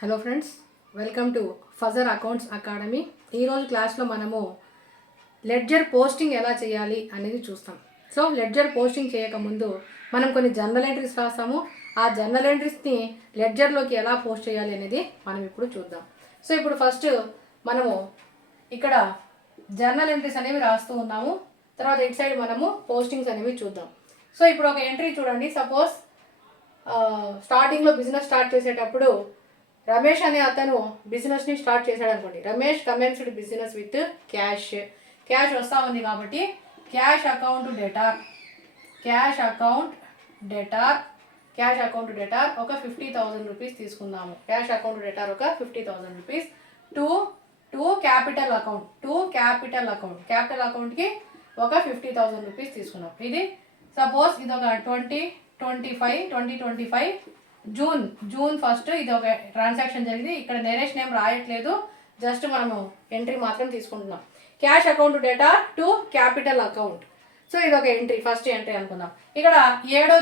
Hello friends, welcome to Fajr accounts academy. ఈరోజు క్లాస్లో మనము లెడ్జర్ పోస్టింగ్ ఎలా చేయాలి అనేది చూస్తాం. సో లెడ్జర్ పోస్టింగ్ చేయకముందు మనం కొన్ని జర్నల్ ఎంట్రీస్ రాస్తాము. ఆ జర్నల్ ఎంట్రీస్ని లెడ్జర్లోకి ఎలా పోస్ట్ చేయాలి అనేది మనం ఇప్పుడు చూద్దాం. సో ఇప్పుడు ఫస్ట్ మనము ఇక్కడ జర్నల్ ఎంట్రీస్ అనేవి రాస్తూ ఉన్నాము. తర్వాత ఇటు సైడ్ మనము పోస్టింగ్స్ అనేవి చూద్దాం. సో ఇప్పుడు ఒక ఎంట్రీ చూడండి. సపోజ్ స్టార్టింగ్లో బిజినెస్ స్టార్ట్ చేసేటప్పుడు రమేష్ అనే అతను బిజినెస్ని స్టార్ట్ చేశాడు అనుకోండి. Ramesh commenced business with cash వస్తూ ఉంది కాబట్టి క్యాష్ అకౌంట్ డేటార్ ఒక 50,000 రూపీస్ తీసుకుందాము. క్యాష్ అకౌంట్ డేటార్ ఒక 50,000 రూపీస్ టు క్యాపిటల్ అకౌంట్కి ఒక 50,000 రూపీస్ తీసుకున్నాం. ఇది సపోజ్ ఇది ఒక 2025 జూన్ 1 ఇది ఒక ట్రాన్సాక్షన్ జరిగింది. ఇక్కడ నరేషన్ ఏం రాయట్లేదు, జస్ట్ మనము ఎంట్రీ మాత్రం తీసుకుంటున్నాం. Cash account debtor to capital account. So ఇది ఒక ఎంట్రీ, ఫస్ట్ ఎంట్రీ అనుకుందాం. ఇక్కడ 7వ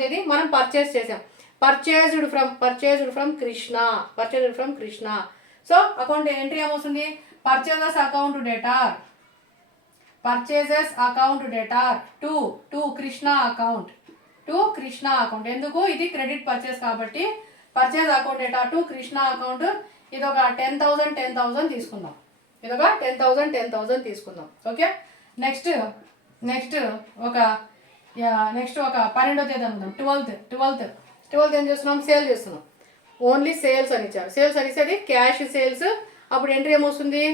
తేదీ మనం పర్చేస్ చేసాం. Purchased from Krishna. So account entry ఏమవుతుంది? Purchases account debtor to Krishna account. ఎందుకు? ఇది క్రెడిట్ పర్చేస్ కాబట్టి purchase account debtor to Krishna account. ఇది ఒక 10,000 తీసుకుందాం. ఓకే. నెక్స్ట్ ఒక 12వ తేదీ అనుకుందాం. 12th ఏం చేస్తున్నాం? సేల్ చేస్తున్నాం. ఓన్లీ సేల్స్ అని ఇచ్చారు. సేల్స్ అనేసి క్యాష్ సేల్స్. అప్పుడు ఎంట్రీ ఏమొస్తుంది?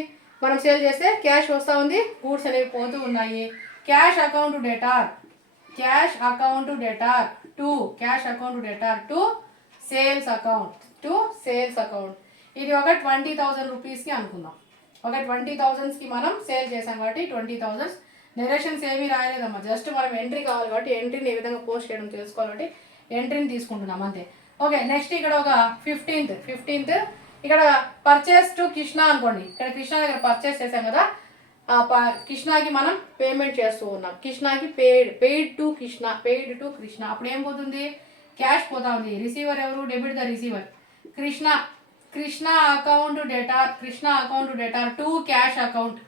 మనం సేల్ చేస్తే క్యాష్ వస్తూ ఉంది, గూడ్స్ అనేవి పోతూ ఉన్నాయి. Cash account debtor to sales account. ఇది ఒక 20,000 రూపీస్కి అనుకుందాం. ఒక 20,000కి మనం సేల్ చేసాం కాబట్టి 20,000. నెరేషన్స్ ఏమీ రాయలేదమ్మా, జస్ట్ మనం ఎంట్రీ కావాలి కాబట్టి ఎంట్రీని ఏ విధంగా పోస్ట్ చేయడం తెలుసుకోవాలి కాబట్టి ఎంట్రీని తీసుకుంటున్నాం అంతే. ఓకే. నెక్స్ట్ ఇక్కడ ఒక 15th ఇక్కడ పర్చేస్ టు కృష్ణ అనుకోండి. ఇక్కడ కృష్ణ దగ్గర పర్చేస్ చేసాం కదా, కృష్ణకి మనం పేమెంట్ చేస్తూ ఉన్నాం. కృష్ణకి పెయిడ్ టు కృష్ణ. అప్పుడు ఏం పోతుంది? క్యాష్ పోతా ఉంది. రిసీవర్ ఎవరు? Debit the receiver. Krishna account debtor to cash account.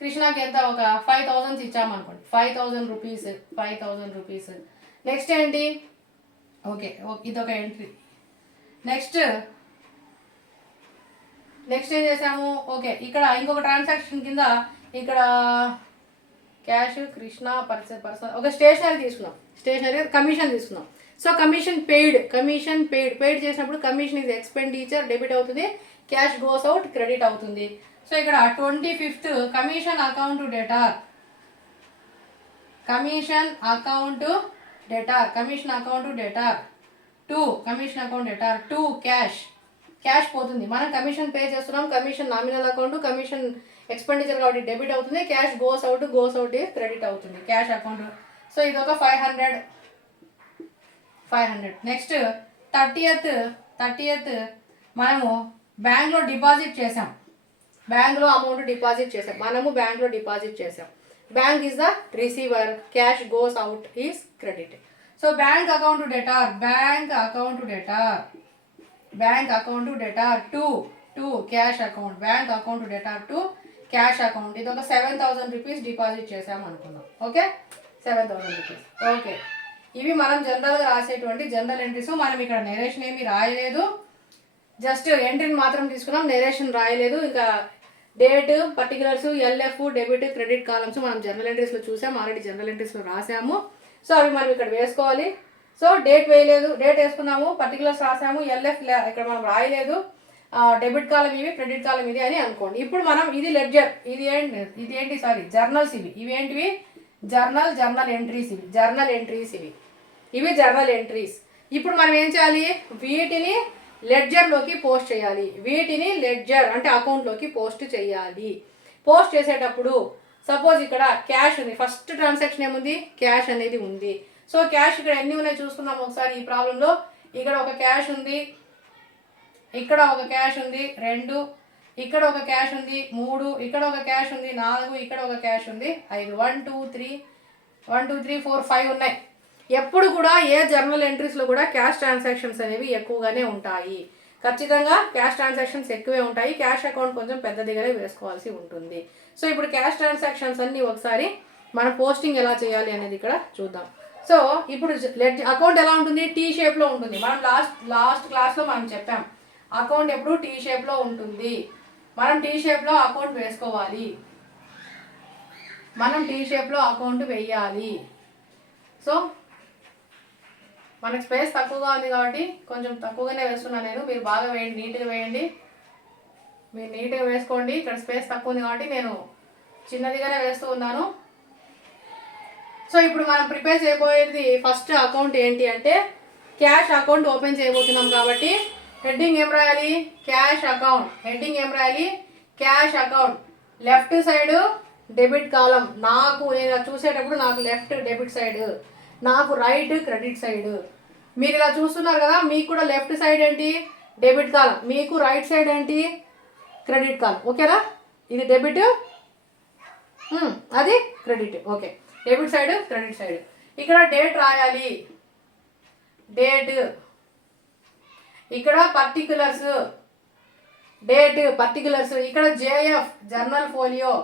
కృష్ణకి ఎంత? ఒక 5,000 ఇచ్చామనుకోండి. 5,000 రూపీస్. నెక్స్ట్ ఏంటి? ఓకే, ఇదొక ఎంట్రీ. నెక్స్ట్ ఏం చేసాము? ఓకే, ఇక్కడ ఇంకొక ట్రాన్సాక్షన్ కింద ఇక్కడ క్యాష్ కృష్ణ పర్సన్ ఒక స్టేషనరీ తీసుకున్నాం. కమిషన్ తీసుకున్నాం. సో కమిషన్ పెయిడ్ చేసినప్పుడు కమిషన్ ఇది ఎక్స్పెండిచర్ డెబిట్ అవుతుంది, క్యాష్ గోస్ అవుట్ క్రెడిట్ అవుతుంది. సో ఇక్కడ 25th commission account debtor to cash పోతుంది. మనం కమిషన్ పే చేస్తున్నాం. Commission nominal account, commission expenditure కాబట్టి డెబిట్ అవుతుంది, క్యాష్ గోస్ అవుట్ క్రెడిట్ అవుతుంది క్యాష్ అకౌంట్. సో ఇది ఒక 500. నెక్స్ట్ 30th మనము బ్యాంక్లో డిపాజిట్ చేసాం. అమౌంట్ డిపాజిట్ చేసాం. Bank is the receiver, cash goes out is credit. So bank account debtor to cash account. ఇది ఒక 7,000 రూపీస్ డిపాజిట్ చేసాం అనుకుందాం. Okay, 7,000 rupees. ఓకే, ఇవి మనం జనరల్గా రాసేటువంటి జనరల్ ఎంట్రీస్. మనం ఇక్కడ నెరేషన్ ఏమీ రాయలేదు, జస్ట్ ఎంట్రీని మాత్రం తీసుకున్నాం, నెరేషన్ రాయలేదు. ఇంకా date, particulars, LF, debit, credit columns మనం జనరల్ ఎంట్రీస్లో చూసాం, ఆల్రెడీ జనరల్ ఎంట్రీస్లో రాసాము. సో అవి మనం ఇక్కడ వేసుకోవాలి. సో డేట్ వేయలేదు, డేట్ వేసుకున్నాము, పర్టికులర్స్ రాసాము, ఎల్ఎఫ్ ఇక్కడ మనం రాయలేదు, డెబిట్ కాలం ఇవి, క్రెడిట్ కాలం ఇది అని అనుకోండి. ఇప్పుడు మనం ఇది లెడ్జర్, ఇది ఏంటి జర్నల్స్. ఇవి ఏంటివి? Journal entries. ఇప్పుడు మనం ఏం చేయాలి? వీటిని లెడ్జర్లోకి పోస్ట్ చేయాలి. అంటే అకౌంట్లోకి పోస్ట్ చేయాలి. పోస్ట్ చేసేటప్పుడు సపోజ్ ఇక్కడ క్యాష్ ఉంది. ఫస్ట్ ట్రాన్సాక్షన్ ఏముంది? క్యాష్ అనేది ఉంది. సో క్యాష్ ఇక్కడ ఎన్ని ఉన్నాయి చూసుకుందాం ఒకసారి ఈ ప్రాబ్లంలో. ఇక్కడ ఒక క్యాష్ ఉంది, ఇక్కడ ఒక క్యాష్ ఉంది 2, ఇక్కడ ఒక క్యాష్ ఉంది 3, ఇక్కడ ఒక క్యాష్ ఉంది 4, ఇక్కడ ఒక క్యాష్ ఉంది 5. 1 2 3 4 5 ఉన్నాయి. ఎప్పుడు కూడా ఏ జర్నల్ ఎంట్రీస్లో కూడా క్యాష్ ట్రాన్సాక్షన్స్ అనేవి ఎక్కువగానే ఉంటాయి. ఖచ్చితంగా క్యాష్ ట్రాన్సాక్షన్స్ ఎక్కువే ఉంటాయి. క్యాష్ అకౌంట్ కొంచెం పెద్ద దగ్గరే వేసుకోవాల్సి ఉంటుంది. సో ఇప్పుడు క్యాష్ ట్రాన్సాక్షన్స్ అన్నీ ఒకసారి మనం పోస్టింగ్ ఎలా చేయాలి అనేది ఇక్కడ చూద్దాం. సో ఇప్పుడు అకౌంట్ ఎలా ఉంటుంది? టీ షేప్లో ఉంటుంది. మనం లాస్ట్ క్లాస్లో మనం చెప్పాం అకౌంట్ ఎప్పుడు టీ షేప్లో ఉంటుంది. మనం టీ షేప్లో అకౌంట్ వేసుకోవాలి. మనం టీ షేప్లో అకౌంట్ వేయాలి. సో మనకు స్పేస్ తక్కువగా ఉంది కాబట్టి కొంచెం తక్కువగానే వేస్తున్నాను నేను. మీరు బాగా వేయండి, నీట్గా వేయండి. మీరు నీట్గా వేసుకోండి. ఇక్కడ స్పేస్ తక్కువ ఉంది కాబట్టి నేను చిన్నదిగానే వేస్తూ ఉన్నాను. సో ఇప్పుడు మనం ప్రిపేర్ చేయబోయేది ఫస్ట్ అకౌంట్ ఏంటి అంటే క్యాష్ అకౌంట్ ఓపెన్ చేయబోతున్నాం కాబట్టి హెడ్డింగ్ ఏం రాయాలి? Cash account. హెడ్డింగ్ ఏం రాయాలి? Cash account. Left side debit column. నేను చూసేటప్పుడు నాకు లెఫ్ట్ డెబిట్ సైడ్, నాకు రైట్ క్రెడిట్ సైడ్. మీరు ఇలా చూస్తున్నారు కదా, మీకు కూడా లెఫ్ట్ సైడ్ ఏంటి? Debit column. మీకు రైట్ సైడ్ ఏంటి? Credit column. ఓకేనా? ఇది డెబిట్, అది credit. Okay, debit side credit side. ఇక్కడ డేట్ రాయాలి, డేట్. ఇక్కడ పర్టికులర్స్, డేట్ పర్టికులర్స్. ఇక్కడ జేఎఫ్ జర్నల్ ఫోలియో.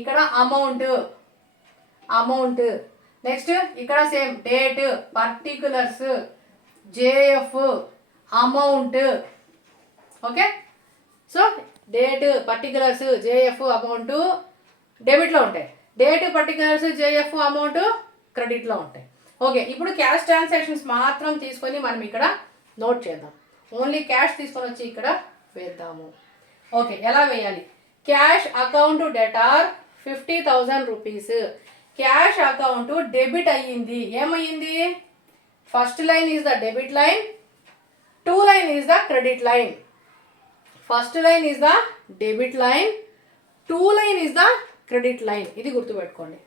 ఇక్కడ అమౌంట్. నెక్స్ట్ ఇక్కడ same date, particulars, JF, amount. Okay, so date, particulars, JF, amount డెబిట్లో ఉంటాయి. డేట్, పర్టికులర్స్, జేఎఫ్, అమౌంట్ క్రెడిట్లో ఉంటాయి. Okay, ఇప్పుడు cash transactions మాత్రం తీసుకొని మనం ఇక్కడ నోట్ చేద్దాం. ఓన్లీ క్యాష్ తీసుకొని వచ్చి ఇక్కడ వేద్దాము. ఓకే, ఎలా వేయాలి? Cash account debtor 50,000 rupees. Cash account debit అయ్యింది. ఏమయ్యింది? First line is the debit line, 2 line is the credit line. First line is the debit line, 2 line is the credit line. ఇది గుర్తుపెట్టుకోండి.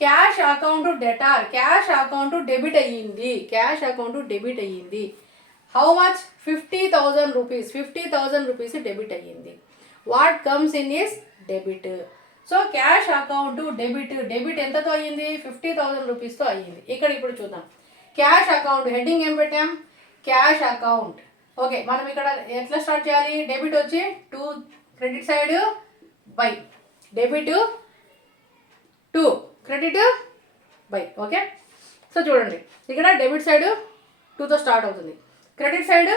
Cash account debtor, cash account debit అయ్యింది. Cash account debit అయ్యింది. How much? 50,000 rupees. 50,000 rupees debit అయ్యింది. What comes in is debit. So cash account debit ఎంతతో అయ్యింది? 50,000 రూపీస్తో అయ్యింది. ఇప్పుడు చూద్దాం. క్యాష్ అకౌంట్ హెడ్డింగ్ ఏం పెట్టాం? Cash account. ఓకే, మనం ఇక్కడ ఎట్లా స్టార్ట్ చేయాలి? డెబిట్ వచ్చి 2, credit side by, debit 2, credit by. Okay, so చూడండి ఇక్కడ డెబిట్ సైడ్ 2తో స్టార్ట్ అవుతుంది, క్రెడిట్ సైడ్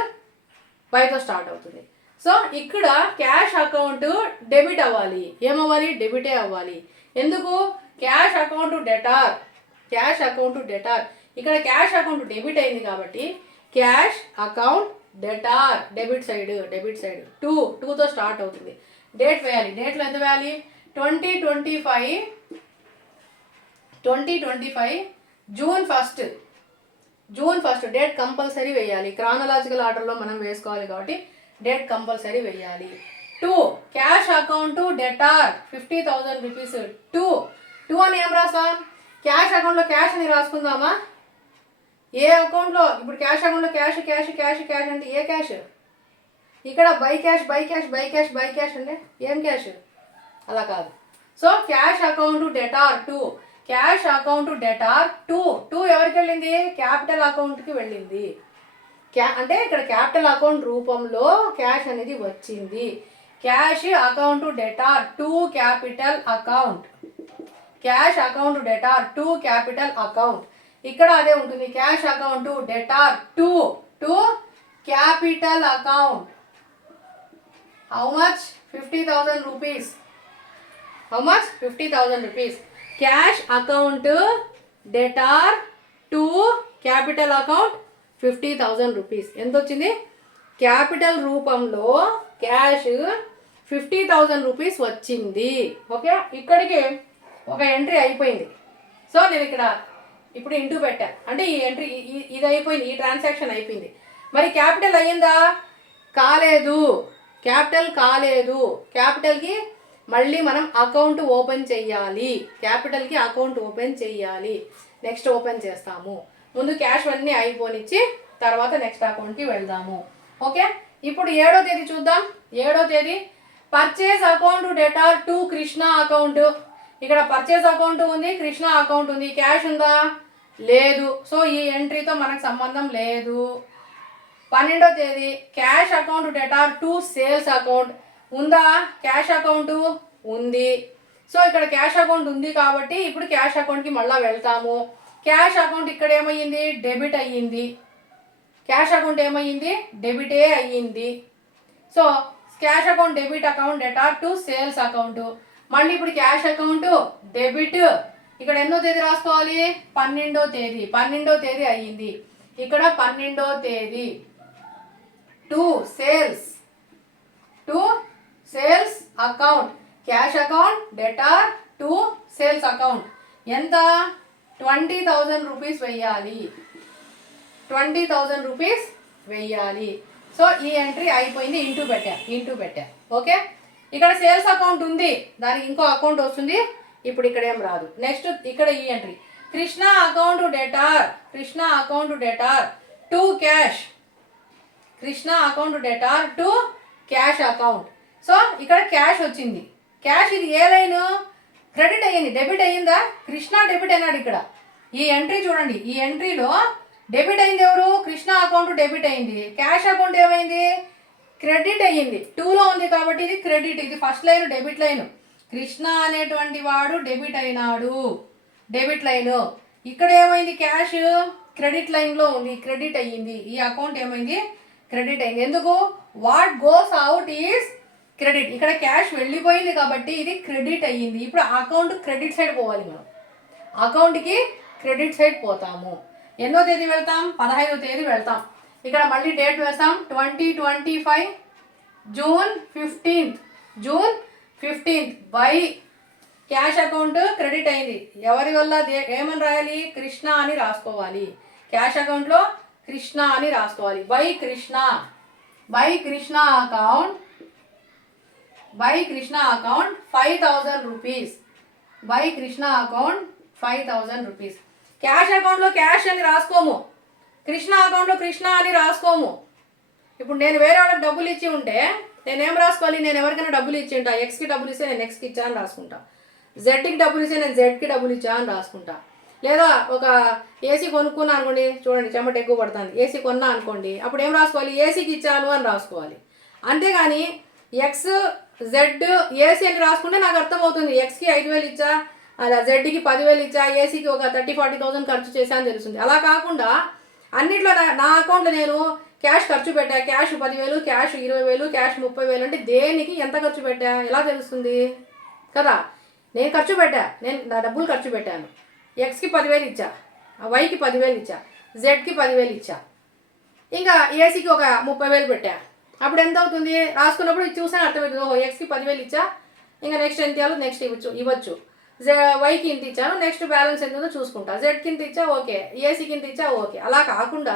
బైతో స్టార్ట్ అవుతుంది. సో ఇక్కడ క్యాష్ అకౌంట్ డెబిట్ అవ్వాలి. ఏమవ్వాలి? డెబిటే అవ్వాలి. ఎందుకు? Cash account debtor. ఇక్కడ క్యాష్ అకౌంట్ డెబిట్ అయింది కాబట్టి cash account debtor debit side 2తో స్టార్ట్ అవుతుంది. డేట్ వేయాలి. డేట్లో ఎంత వేయాలి? 2025 జూన్ ఫస్ట్ డేట్ కంపల్సరీ వేయాలి. క్రానలాజికల్ ఆర్డర్లో మనం వేసుకోవాలి కాబట్టి డేట్ కంపల్సరీ వేయాలి. 2 క్యాష్ అకౌంట్ డెటార్ 50,000 రూపీస్. 2 అని ఏం రాస్తాం? క్యాష్ అకౌంట్లో క్యాష్ అని రాసుకుందామా? ఏ అకౌంట్లో? ఇప్పుడు క్యాష్ అకౌంట్లో క్యాష్ అంటే ఏ క్యాష్? ఇక్కడ బై క్యాష్ అంటే ఏం క్యాష్? అలా కాదు. So cash account debtor 2. Cash account debtor 2 ఎవరికి వెళ్ళింది? క్యాపిటల్ అకౌంట్కి వెళ్ళింది. అంటే ఇక్కడ క్యాపిటల్ అకౌంట్ రూపంలో క్యాష్ అనేది వచ్చింది. Cash account debtor 2 capital account. Cash account debtor 2 capital account. ఇక్కడ అదే ఉంటుంది. Cash account debtor 2 capital account. How much? 50,000 rupees. How much? 50,000 rupees. Cash account debtor 2 capital account 50,000 rupees. ఎంత వచ్చింది? క్యాపిటల్ రూపంలో cash 50,000 rupees వచ్చింది. Okay, ఇక్కడికి ఒక entry అయిపోయింది. సో నేను ఇక్కడ ఇప్పుడు ఇంటూ పెట్టా, అంటే ఈ ఎంట్రీ ఇది అయిపోయింది, ఈ ట్రాన్సాక్షన్ అయిపోయింది. మరి క్యాపిటల్ అయ్యిందా? కాలేదు. క్యాపిటల్కి మళ్ళీ మనం అకౌంట్ ఓపెన్ చెయ్యాలి. నెక్స్ట్ ఓపెన్ చేస్తాము. ముందు క్యాష్ అన్నీ అయిపోనిచ్చి తర్వాత నెక్స్ట్ అకౌంట్కి వెళ్దాము. ఓకే, ఇప్పుడు 7వ తేదీ చూద్దాం. 7వ తేదీ purchase account debtor 2 Krishna account. ఇక్కడ పర్చేజ్ అకౌంట్ ఉంది, కృష్ణ అకౌంట్ ఉంది. క్యాష్ ఉందా? లేదు. సో ఈ ఎంట్రీతో మనకు సంబంధం లేదు. 12వ తేదీ cash account debtor to sales account ఉందా? క్యాష్ అకౌంట్ ఉంది. సో ఇక్కడ క్యాష్ అకౌంట్ ఉంది కాబట్టి ఇప్పుడు క్యాష్ అకౌంట్కి మళ్ళీ వెళ్తాము. క్యాష్ అకౌంట్ ఇక్కడ ఏమయ్యింది? డెబిట్ అయ్యింది. క్యాష్ అకౌంట్ ఏమయ్యింది? డెబిటే అయ్యింది. So cash account debit account debtor to sales account. మళ్ళీ ఇప్పుడు క్యాష్ అకౌంట్ డెబిట్ ఇక్కడ ఎన్నో తేదీ రాసుకోవాలి? 12వ తేదీ. 12వ తేదీ అయ్యింది. ఇక్కడ 12వ తేదీ to sales account cash account debtor to sales account ఎంత? 20,000 రూపీస్ వెయ్యాలి. 20,000 రూపీస్ వెయ్యాలి. సో ఈ ఎంట్రీ అయిపోయింది. ఇంటూ పెట్టా. ఓకే, ఇక్కడ సేల్స్ అకౌంట్ ఉంది, దానికి ఇంకో అకౌంట్ వస్తుంది. ఇప్పుడు ఇక్కడ ఏం రాదు. నెక్స్ట్ ఇక్కడ ఈ entry Krishna account debtor to cash. Krishna account debtor to cash account. So ఇక్కడ క్యాష్ వచ్చింది. క్యాష్ ఇది ఏ లైన్? క్రెడిట్ అయ్యింది. డెబిట్ అయ్యిందా? కృష్ణ డెబిట్ అయినాడు. ఇక్కడ ఈ ఎంట్రీ చూడండి. ఈ ఎంట్రీలో డెబిట్ అయింది ఎవరు? కృష్ణ అకౌంట్ డెబిట్ అయింది. క్యాష్ అకౌంట్ ఏమైంది? క్రెడిట్ అయ్యింది. 2లో ఉంది కాబట్టి ఇది క్రెడిట్. ఇది first line debit line. Krishna అనేటువంటి వాడు డెబిట్ అయినాడు, డెబిట్ లైన్. ఇక్కడ ఏమైంది? క్యాష్ క్రెడిట్ లైన్లో ఉంది, క్రెడిట్ అయ్యింది. ఈ అకౌంట్ ఏమైంది? క్రెడిట్ అయింది. ఎందుకు? What goes out is credit. ఇక్కడ క్యాష్ వెళ్ళిపోయింది కాబట్టి ఇది క్రెడిట్ అయ్యింది. ఇప్పుడు అకౌంట్ క్రెడిట్ సైడ్ పోవాలి. మనం అకౌంట్కి క్రెడిట్ సైడ్ పోతాము. ఎన్నో తేదీ వెళ్తాం? 15వ తేదీ వెళ్తాం. ఇక్కడ మళ్ళీ డేట్ వేస్తాం. 2025 June 15th by cash account credit అయింది. ఎవరి వల్ల? ఏమని రాయాలి? కృష్ణ అని రాసుకోవాలి. క్యాష్ అకౌంట్లో కృష్ణ అని రాసుకోవాలి. By Krishna account 5,000 rupees. By Krishna account 5,000 rupees. Cash అకౌంట్లో క్యాష్ అని రాసుకోము, కృష్ణ అకౌంట్లో కృష్ణ అని రాసుకోము. ఇప్పుడు నేను వేరే వాళ్ళకి డబ్బులు ఇచ్చి ఉంటే నేనేం రాసుకోవాలి? నేను ఎవరికైనా డబ్బులు ఇచ్చి ఉంటా. ఎక్స్కి డబ్బులు ఇస్తే నేను ఎక్స్కి ఇచ్చా అని రాసుకుంటా. జెడ్కి డబ్బులు ఇస్తే నేను జెడ్కి డబ్బులు ఇచ్చా అని రాసుకుంటా. లేదా ఒక ఏసీ కొనుక్కున్నా అనుకోండి, చూడండి చెమట ఎక్కువ పడుతుంది, ఏసీ కొన్నా అనుకోండి, అప్పుడు ఏం రాసుకోవాలి? ఏసీకి ఇచ్చాను అని రాసుకోవాలి. అంతేగాని ఎక్స్ జెడ్ ఏసీ అని రాసుకుంటే నాకు అర్థమవుతుంది. ఎక్స్కి 5,000 ఇచ్చా, అలా జెడ్కి 10,000 ఇచ్చా, ఏసీకి ఒక 30,000-40,000 ఖర్చు చేశా అని తెలుస్తుంది. అలా కాకుండా అన్నిట్లో నా అకౌంట్లో నేను క్యాష్ ఖర్చు పెట్టా, క్యాష్ 10,000, క్యాష్ 20,000, క్యాష్ 30,000 అంటే దేనికి ఎంత ఖర్చు పెట్టా ఎలా తెలుస్తుంది కదా? నేను ఖర్చు పెట్టా, నేను నా డబ్బులు ఖర్చు పెట్టాను. ఎక్స్కి 10,000 ఇచ్చా, వైకి 10,000 ఇచ్చా, జెడ్కి 10,000 ఇచ్చా, ఇంకా ఏసీకి ఒక 30,000 పెట్టా. అప్పుడు ఎంత అవుతుంది? రాసుకున్నప్పుడు చూసాను అర్థమవుతుంది. ఓహో, ఎక్స్కి 10,000 ఇచ్చా, ఇంకా నెక్స్ట్ ఎంత ఇవ్వాలో నెక్స్ట్ ఇవ్వచ్చు. వైకి ఇంత ఇచ్చాను, నెక్స్ట్ బ్యాలెన్స్ ఎంత ఉందో చూసుకుంటా. జెడ్కి ఇంత ఇచ్చా, ఓకే. ఏసీకి ఇంత ఇచ్చా, ఓకే. అలా కాకుండా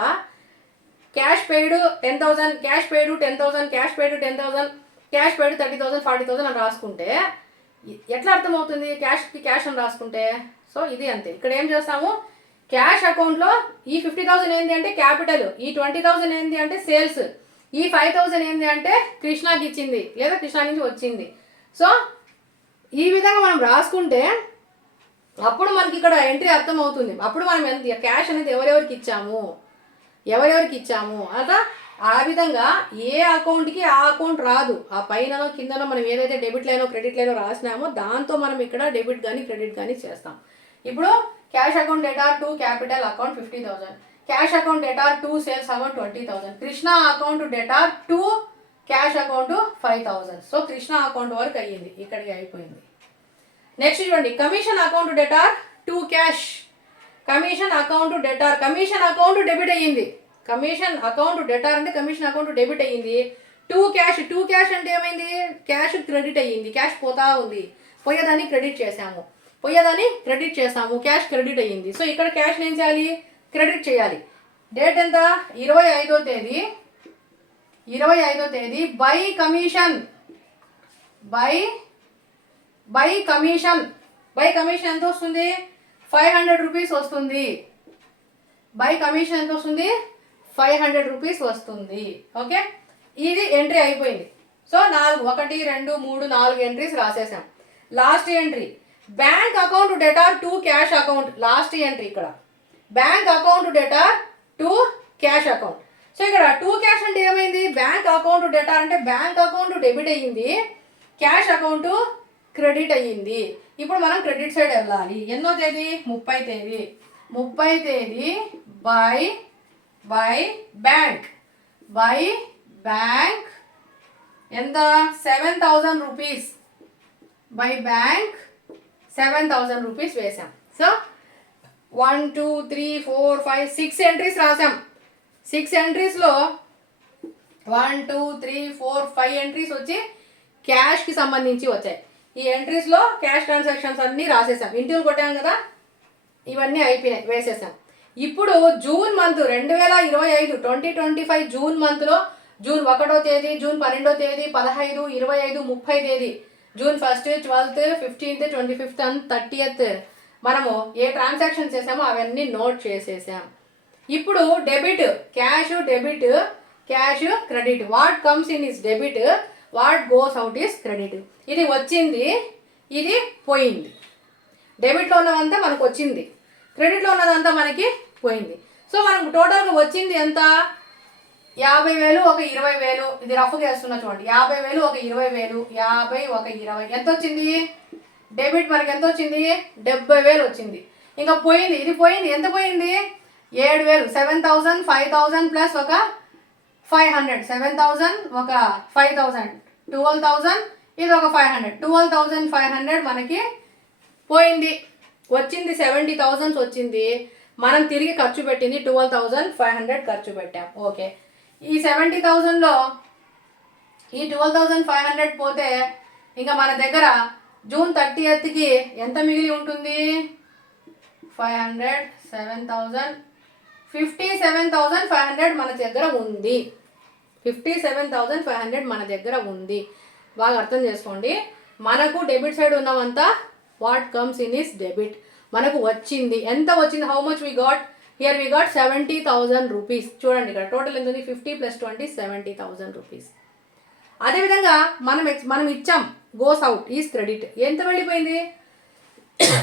cash paid 10,000, cash paid 10,000, cash paid 10,000, cash paid 30,000, 40,000 అని రాసుకుంటే ఎట్లా అర్థమవుతుంది? క్యాష్కి క్యాష్ అని రాసుకుంటే. సో ఇది అంతే. ఇక్కడ ఏం చేస్తాము? క్యాష్ అకౌంట్లో ఈ 50,000 ఏంటి అంటే క్యాపిటల్, ఈ 20,000 ఏంటి అంటే సేల్స్, ఈ 5,000 ఏంటి అంటే కృష్ణకి ఇచ్చింది లేదా కృష్ణ నుంచి వచ్చింది. సో ఈ విధంగా మనం రాసుకుంటే అప్పుడు మనకి ఇక్కడ ఎంట్రీ అర్థమవుతుంది. అప్పుడు మనం ఎంత క్యాష్ అనేది ఎవరెవరికి ఇచ్చాము అలా ఆ విధంగా ఏ అకౌంట్కి ఆ అకౌంట్ రాదు. ఆ పైనలో కిందనో మనం ఏదైతే డెబిట్ లైనో క్రెడిట్ లైనో రాసినామో దాంతో మనం ఇక్కడ డెబిట్ కానీ క్రెడిట్ కానీ చేస్తాం. ఇప్పుడు cash account debtor to capital account 50,000, cash account debtor to sales account 20,000, Krishna account debtor to cash account 5,000. So Krishna account వరకు అయ్యింది, ఇక్కడికి అయిపోయింది. నెక్స్ట్ చూడండి, commission account debtor to cash. Commission account debtor, commission account debit అయ్యింది. Commission account debtor అంటే commission account debit అయ్యింది. To cash అంటే ఏమైంది? క్యాష్ క్రెడిట్ అయ్యింది. క్యాష్ పోతా ఉంది, పోయేదాన్ని క్రెడిట్ చేసాము, క్యాష్ క్రెడిట్ అయ్యింది. సో ఇక్కడ క్యాష్ ఏం చేయాలి? క్రెడిట్ చేయాలి. డేట్ ఎంత? 25వ తేదీ బై కమిషన్ ఎంత వస్తుంది? 500 రూపీస్ వస్తుంది. బై కమిషన్ ఎంత వస్తుంది? 500 రూపీస్ వస్తుంది. ఓకే, ఇది ఎంట్రీ అయిపోయింది. సో 1, 2, 3, 4 ఎంట్రీస్ రాసేసాం. Last entry bank account debtor to cash account. Last entry ఇక్కడ bank account debtor to cash account. So ఇక్కడ టు క్యాష్ అంటే ఏమైంది, బ్యాంక్ అకౌంట్ డెటార్ అంటే బ్యాంక్ అకౌంట్ డెబిట్ అయ్యింది, క్యాష్ అకౌంట్ క్రెడిట్ అయ్యింది. ఇప్పుడు మనం క్రెడిట్ సైడ్ వెళ్ళాలి. ఎన్నో తేదీ, 30 తేదీ. 30 తేదీ బై బ్యాంక్ ఎంత 7,000 రూపీస్, బై బ్యాంక్ 7,000 రూపీస్ వేసాం. సో 1 2 3 4 5 6 ఎంట్రీస్ రాసాం. 6 ఎంట్రీస్లో 1 2 3 4 5 ఎంట్రీస్ వచ్చి క్యాష్కి సంబంధించి వచ్చాయి. ఈ ఎంట్రీస్లో క్యాష్ ట్రాన్సాక్షన్స్ అన్నీ రాసేసాం, ఇంటికి కొట్టాం కదా, ఇవన్నీ అయిపోయినాయి, వేసేసాం. ఇప్పుడు జూన్ మంత్ 2025 2025 జూన్ మంత్లో జూన్ 1వ తేదీ, జూన్ 12వ తేదీ, 15, 25, 30 తేదీ, జూన్ 1, 12, 15, 25 and 30th మనము ఏ ట్రాన్సాక్షన్ చేసామో అవన్నీ నోట్ చేసేసాం. ఇప్పుడు debit cash, debit cash, credit. What comes in is debit, what goes out is credit. ఇది వచ్చింది, ఇది పోయింది. డెబిట్లో ఉన్నదంతా మనకు వచ్చింది, క్రెడిట్లో ఉన్నదంతా మనకి పోయింది. సో మనకు టోటల్గా వచ్చింది ఎంత, 50,000 ఒక 20,000. ఇది రఫ్గా వేస్తున్నా చూడండి. 50,000 ఒక 20,000, 50 ఒక 20 ఎంత వచ్చింది, డెబిట్ మనకి ఎంత వచ్చింది, 70,000 వచ్చింది. ఇంకా పోయింది, ఇది పోయింది, ఎంత పోయింది, 7,000. 7,000, 5,000 ప్లస్ ఒక 500, 7,000 ఒక 5,000, 12,000, ఇది ఒక 500, 12,500 మనకి పోయింది. వచ్చింది 70,000 వచ్చింది, మనం తిరిగి ఖర్చు పెట్టింది 12,500 ఖర్చు పెట్టాం. ఓకే, ఈ 70,000లో ఈ 12,500 పోతే ఇంకా మన దగ్గర జూన్ 30కి ఎంత మిగిలి ఉంటుంది, 500, 7,000, 57,500 మన దగ్గర ఉంది. 57,500 మన దగ్గర ఉంది. బాగా అర్థం చేసుకోండి. మనకు డెబిట్ సైడ్ ఉన్నవంతా what comes in is debit. మనకు వచ్చింది ఎంత వచ్చింది, how much we got, here we got 70,000 rupees. చూడండి ఇక్కడ టోటల్ ఎంత ఉంది, 50 + 20 70,000 రూపీస్. అదేవిధంగా మనం ఇచ్చాం, గోస్ అవుట్ ఈజ్ క్రెడిట్. ఎంత వెళ్ళిపోయింది,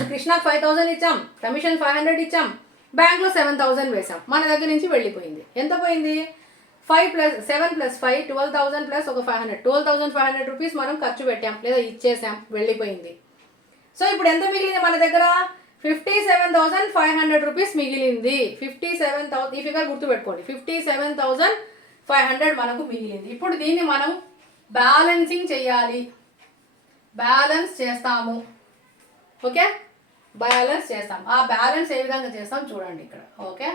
కృష్ణాకి 5,000 ఇచ్చాం, కమిషన్ 500 ఇచ్చాం, బ్యాంక్లో 7,000 వేసాం, మన దగ్గర నుంచి వెళ్ళిపోయింది. ఎంత పోయింది, 7 + 5 12,000 ప్లస్ ఒక 500, 12,500 రూపీస్ మనం ఖర్చు పెట్టాం లేదా ఇచ్చేసాం, వెళ్ళిపోయింది. సో ఇప్పుడు ఎంత మిగిలింది మన దగ్గర, 57,500 రూపీస్ మిగిలింది. 57,000, ఈ ఫిగర్ గుర్తుపెట్టుకోండి, 57,500 మనకు మిగిలింది. ఇప్పుడు దీన్ని మనం బ్యాలెన్సింగ్ చేయాలి, బ్యాలెన్స్ చేస్తాము. ఓకే, బ్యాలెన్స్ చేస్తాం. ఆ బ్యాలెన్స్ ఏ విధంగా చేస్తాం చూడండి ఇక్కడ. ఓకే,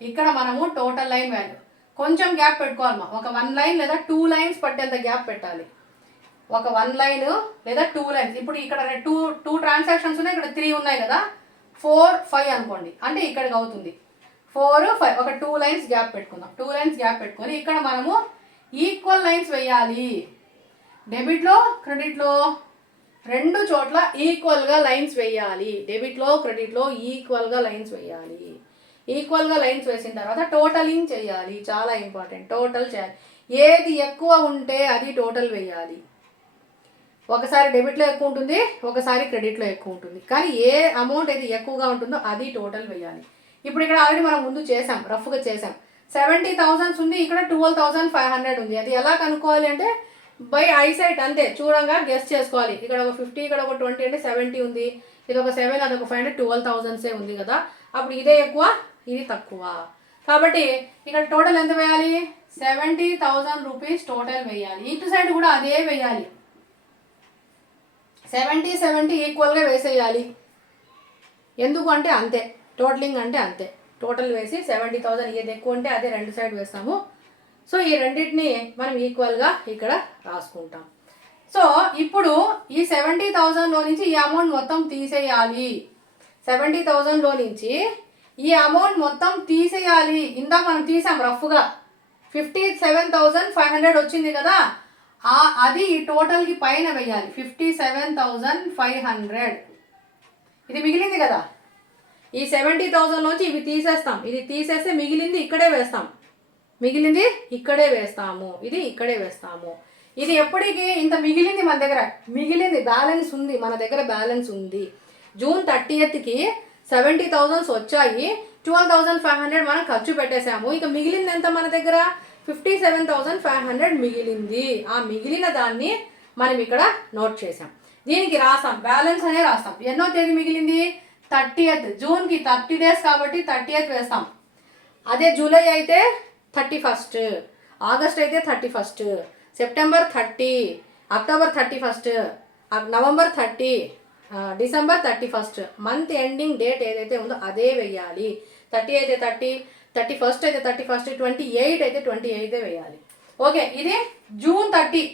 ఇక్కడ మనము టోటల్ లైన్ వాల్యూ కొంచెం గ్యాప్ పెట్టుకోవాలమ్మా. ఒక 1 లైన్ లేదా 2 లైన్స్ పట్టేంత గ్యాప్ పెట్టాలి. ఒక 1 లైన్ లేదా 2 లైన్స్. ఇప్పుడు ఇక్కడ టూ ట్రాన్సాక్షన్స్ ఉన్నాయి, ఇక్కడ 3 ఉన్నాయి కదా, 4 5 అనుకోండి, అంటే ఇక్కడికి అవుతుంది 4 5. ఒక 2 లైన్స్ గ్యాప్ పెట్టుకుందాం. 2 లైన్స్ గ్యాప్ పెట్టుకొని ఇక్కడ మనము ఈక్వల్ లైన్స్ వేయాలి. డెబిట్లో క్రెడిట్లో 2 చోట్ల ఈక్వల్గా లైన్స్ వేయాలి. డెబిట్లో క్రెడిట్లో ఈక్వల్గా లైన్స్ వేయాలి. ఈక్వల్గా లైన్స్ వేసిన తర్వాత టోటలింగ్ చేయాలి. చాలా ఇంపార్టెంట్, టోటల్ చేయాలి. ఏది ఎక్కువ ఉంటే అది టోటల్ వేయాలి. ఒకసారి డెబిట్లో ఎక్కువ ఉంటుంది, ఒకసారి క్రెడిట్లో ఎక్కువ ఉంటుంది, కానీ ఏ అమౌంట్ ఏది ఎక్కువగా ఉంటుందో అది టోటల్ వేయాలి. ఇప్పుడు ఇక్కడ ఆల్రెడీ మనం ముందు చేసాం, రఫ్గా చేసాం. 70,000 ఉంది, ఇక్కడ 12,500 ఉంది. అది ఎలా కనుక్కోవాలి అంటే బై ఐసైట్, అంతే చూడంగా గెస్ చేసుకోవాలి. ఇక్కడ ఒక 50, ఇక్కడ ఒక 20 అంటే 70 ఉంది, ఇది ఒక 7, అది ఒక 500, 12,000 ఉంది కదా. అప్పుడు ఇదే ఎక్కువ, ఇది తక్కువ. కాబట్టి ఇక్కడ టోటల్ ఎంత వేయాలి, 70,000 రూపీస్ టోటల్ వేయాలి. ఇటు సైడ్ కూడా అదే వేయాలి, 70 ఈక్వల్గా వేసేయాలి. ఎందుకు అంటే అంతే, టోటలింగ్ అంటే అంతే. టోటల్ వేసి 70,000 ఏది ఎక్కువ ఉంటే అదే రెండు సైడ్ వేస్తాము. సో ఈ రెండింటిని మనం ఈక్వల్గా ఇక్కడ రాసుకుంటాం. సో ఇప్పుడు ఈ 70,000లో నుంచి ఈ అమౌంట్ మొత్తం తీసేయాలి. 70,000లో నుంచి ఈ అమౌంట్ మొత్తం తీసేయాలి. ఇందాక మనం తీసాం రఫ్గా, 57,500 వచ్చింది కదా, అది ఈ టోటల్కి పైన వేయాలి. 57,500 ఇది మిగిలింది కదా. ఈ 70,000లోంచి ఇవి తీసేస్తాం. ఇది తీసేస్తే మిగిలింది ఇక్కడే వేస్తాం, మిగిలింది ఇక్కడే వేస్తాము, ఇది ఇక్కడే వేస్తాము. ఇది ఎప్పటికీ ఇంత మిగిలింది మన దగ్గర, మిగిలింది బ్యాలెన్స్ ఉంది మన దగ్గర, బ్యాలెన్స్ ఉంది. జూన్ 30కి 70,000 వచ్చాయి, 12,500 మనం ఖర్చు పెట్టేశాము. ఇక మిగిలింది ఎంత మన దగ్గర? 57,500 మిగిలింది. ఆ మిగిలిన దాన్ని మనం ఇక్కడ నోట్ చేసాం. దీనికి రాసాం, బ్యాలెన్స్ అనే రాస్తాం. ఎన్నో తేదీ మిగిలింది? 30th. జూన్కి 30 days కాబట్టి 30th వేస్తాం. అదే జూలై అయితే 31st, ఆగస్ట్ అయితే 31st, September 30, October 31st, November 30, December 31st. Month ending date ఏదైతే ఉందో అదే వెయ్యాలి. 30 అయితే 30, 31st అయితే 31st, 28 అయితే 28 వేయాలి. ఓకే, ఇది జూన్ 30.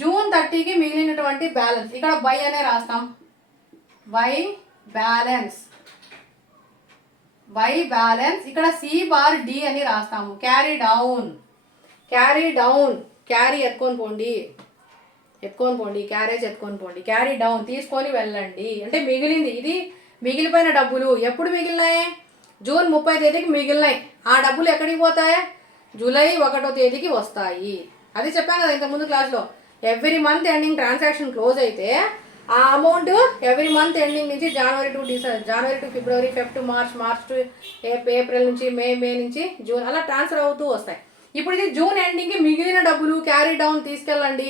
జూన్ 30కి మిగిలినటువంటి బ్యాలెన్స్ ఇక్కడ బై అనే రాస్తాం. బై బ్యాలెన్స్ ఇక్కడ C/D అని రాస్తాము. క్యారీ డౌన్, క్యారీ ఎత్తుకొని పోండి, క్యారేజ్ ఎత్తుకొని పోండి, క్యారీ డౌన్ తీసుకొని వెళ్ళండి. అంటే మిగిలింది, ఇది మిగిలిపోయిన డబ్బులు. ఎప్పుడు మిగిలినాయి? జూన్ 30 తేదీకి మిగిలినాయి. ఆ డబ్బులు ఎక్కడికి పోతాయి? జూలై 1వ తేదీకి వస్తాయి. అది చెప్పాను కదా ఇంతకుముందు క్లాస్లో. Every month ending transaction close అయితే ఆ అమౌంట్ ఎవ్రీ మంత్ ఎండింగ్ నుంచి జనవరి టు ఫిబ్రవరి, Feb to March to April నుంచి మే నుంచి జూన్ అలా ట్రాన్స్ఫర్ అవుతూ వస్తాయి. ఇప్పుడు ఇది జూన్ ఎండింగ్కి మిగిలిన డబ్బులు క్యారీ డౌన్ తీసుకెళ్ళండి.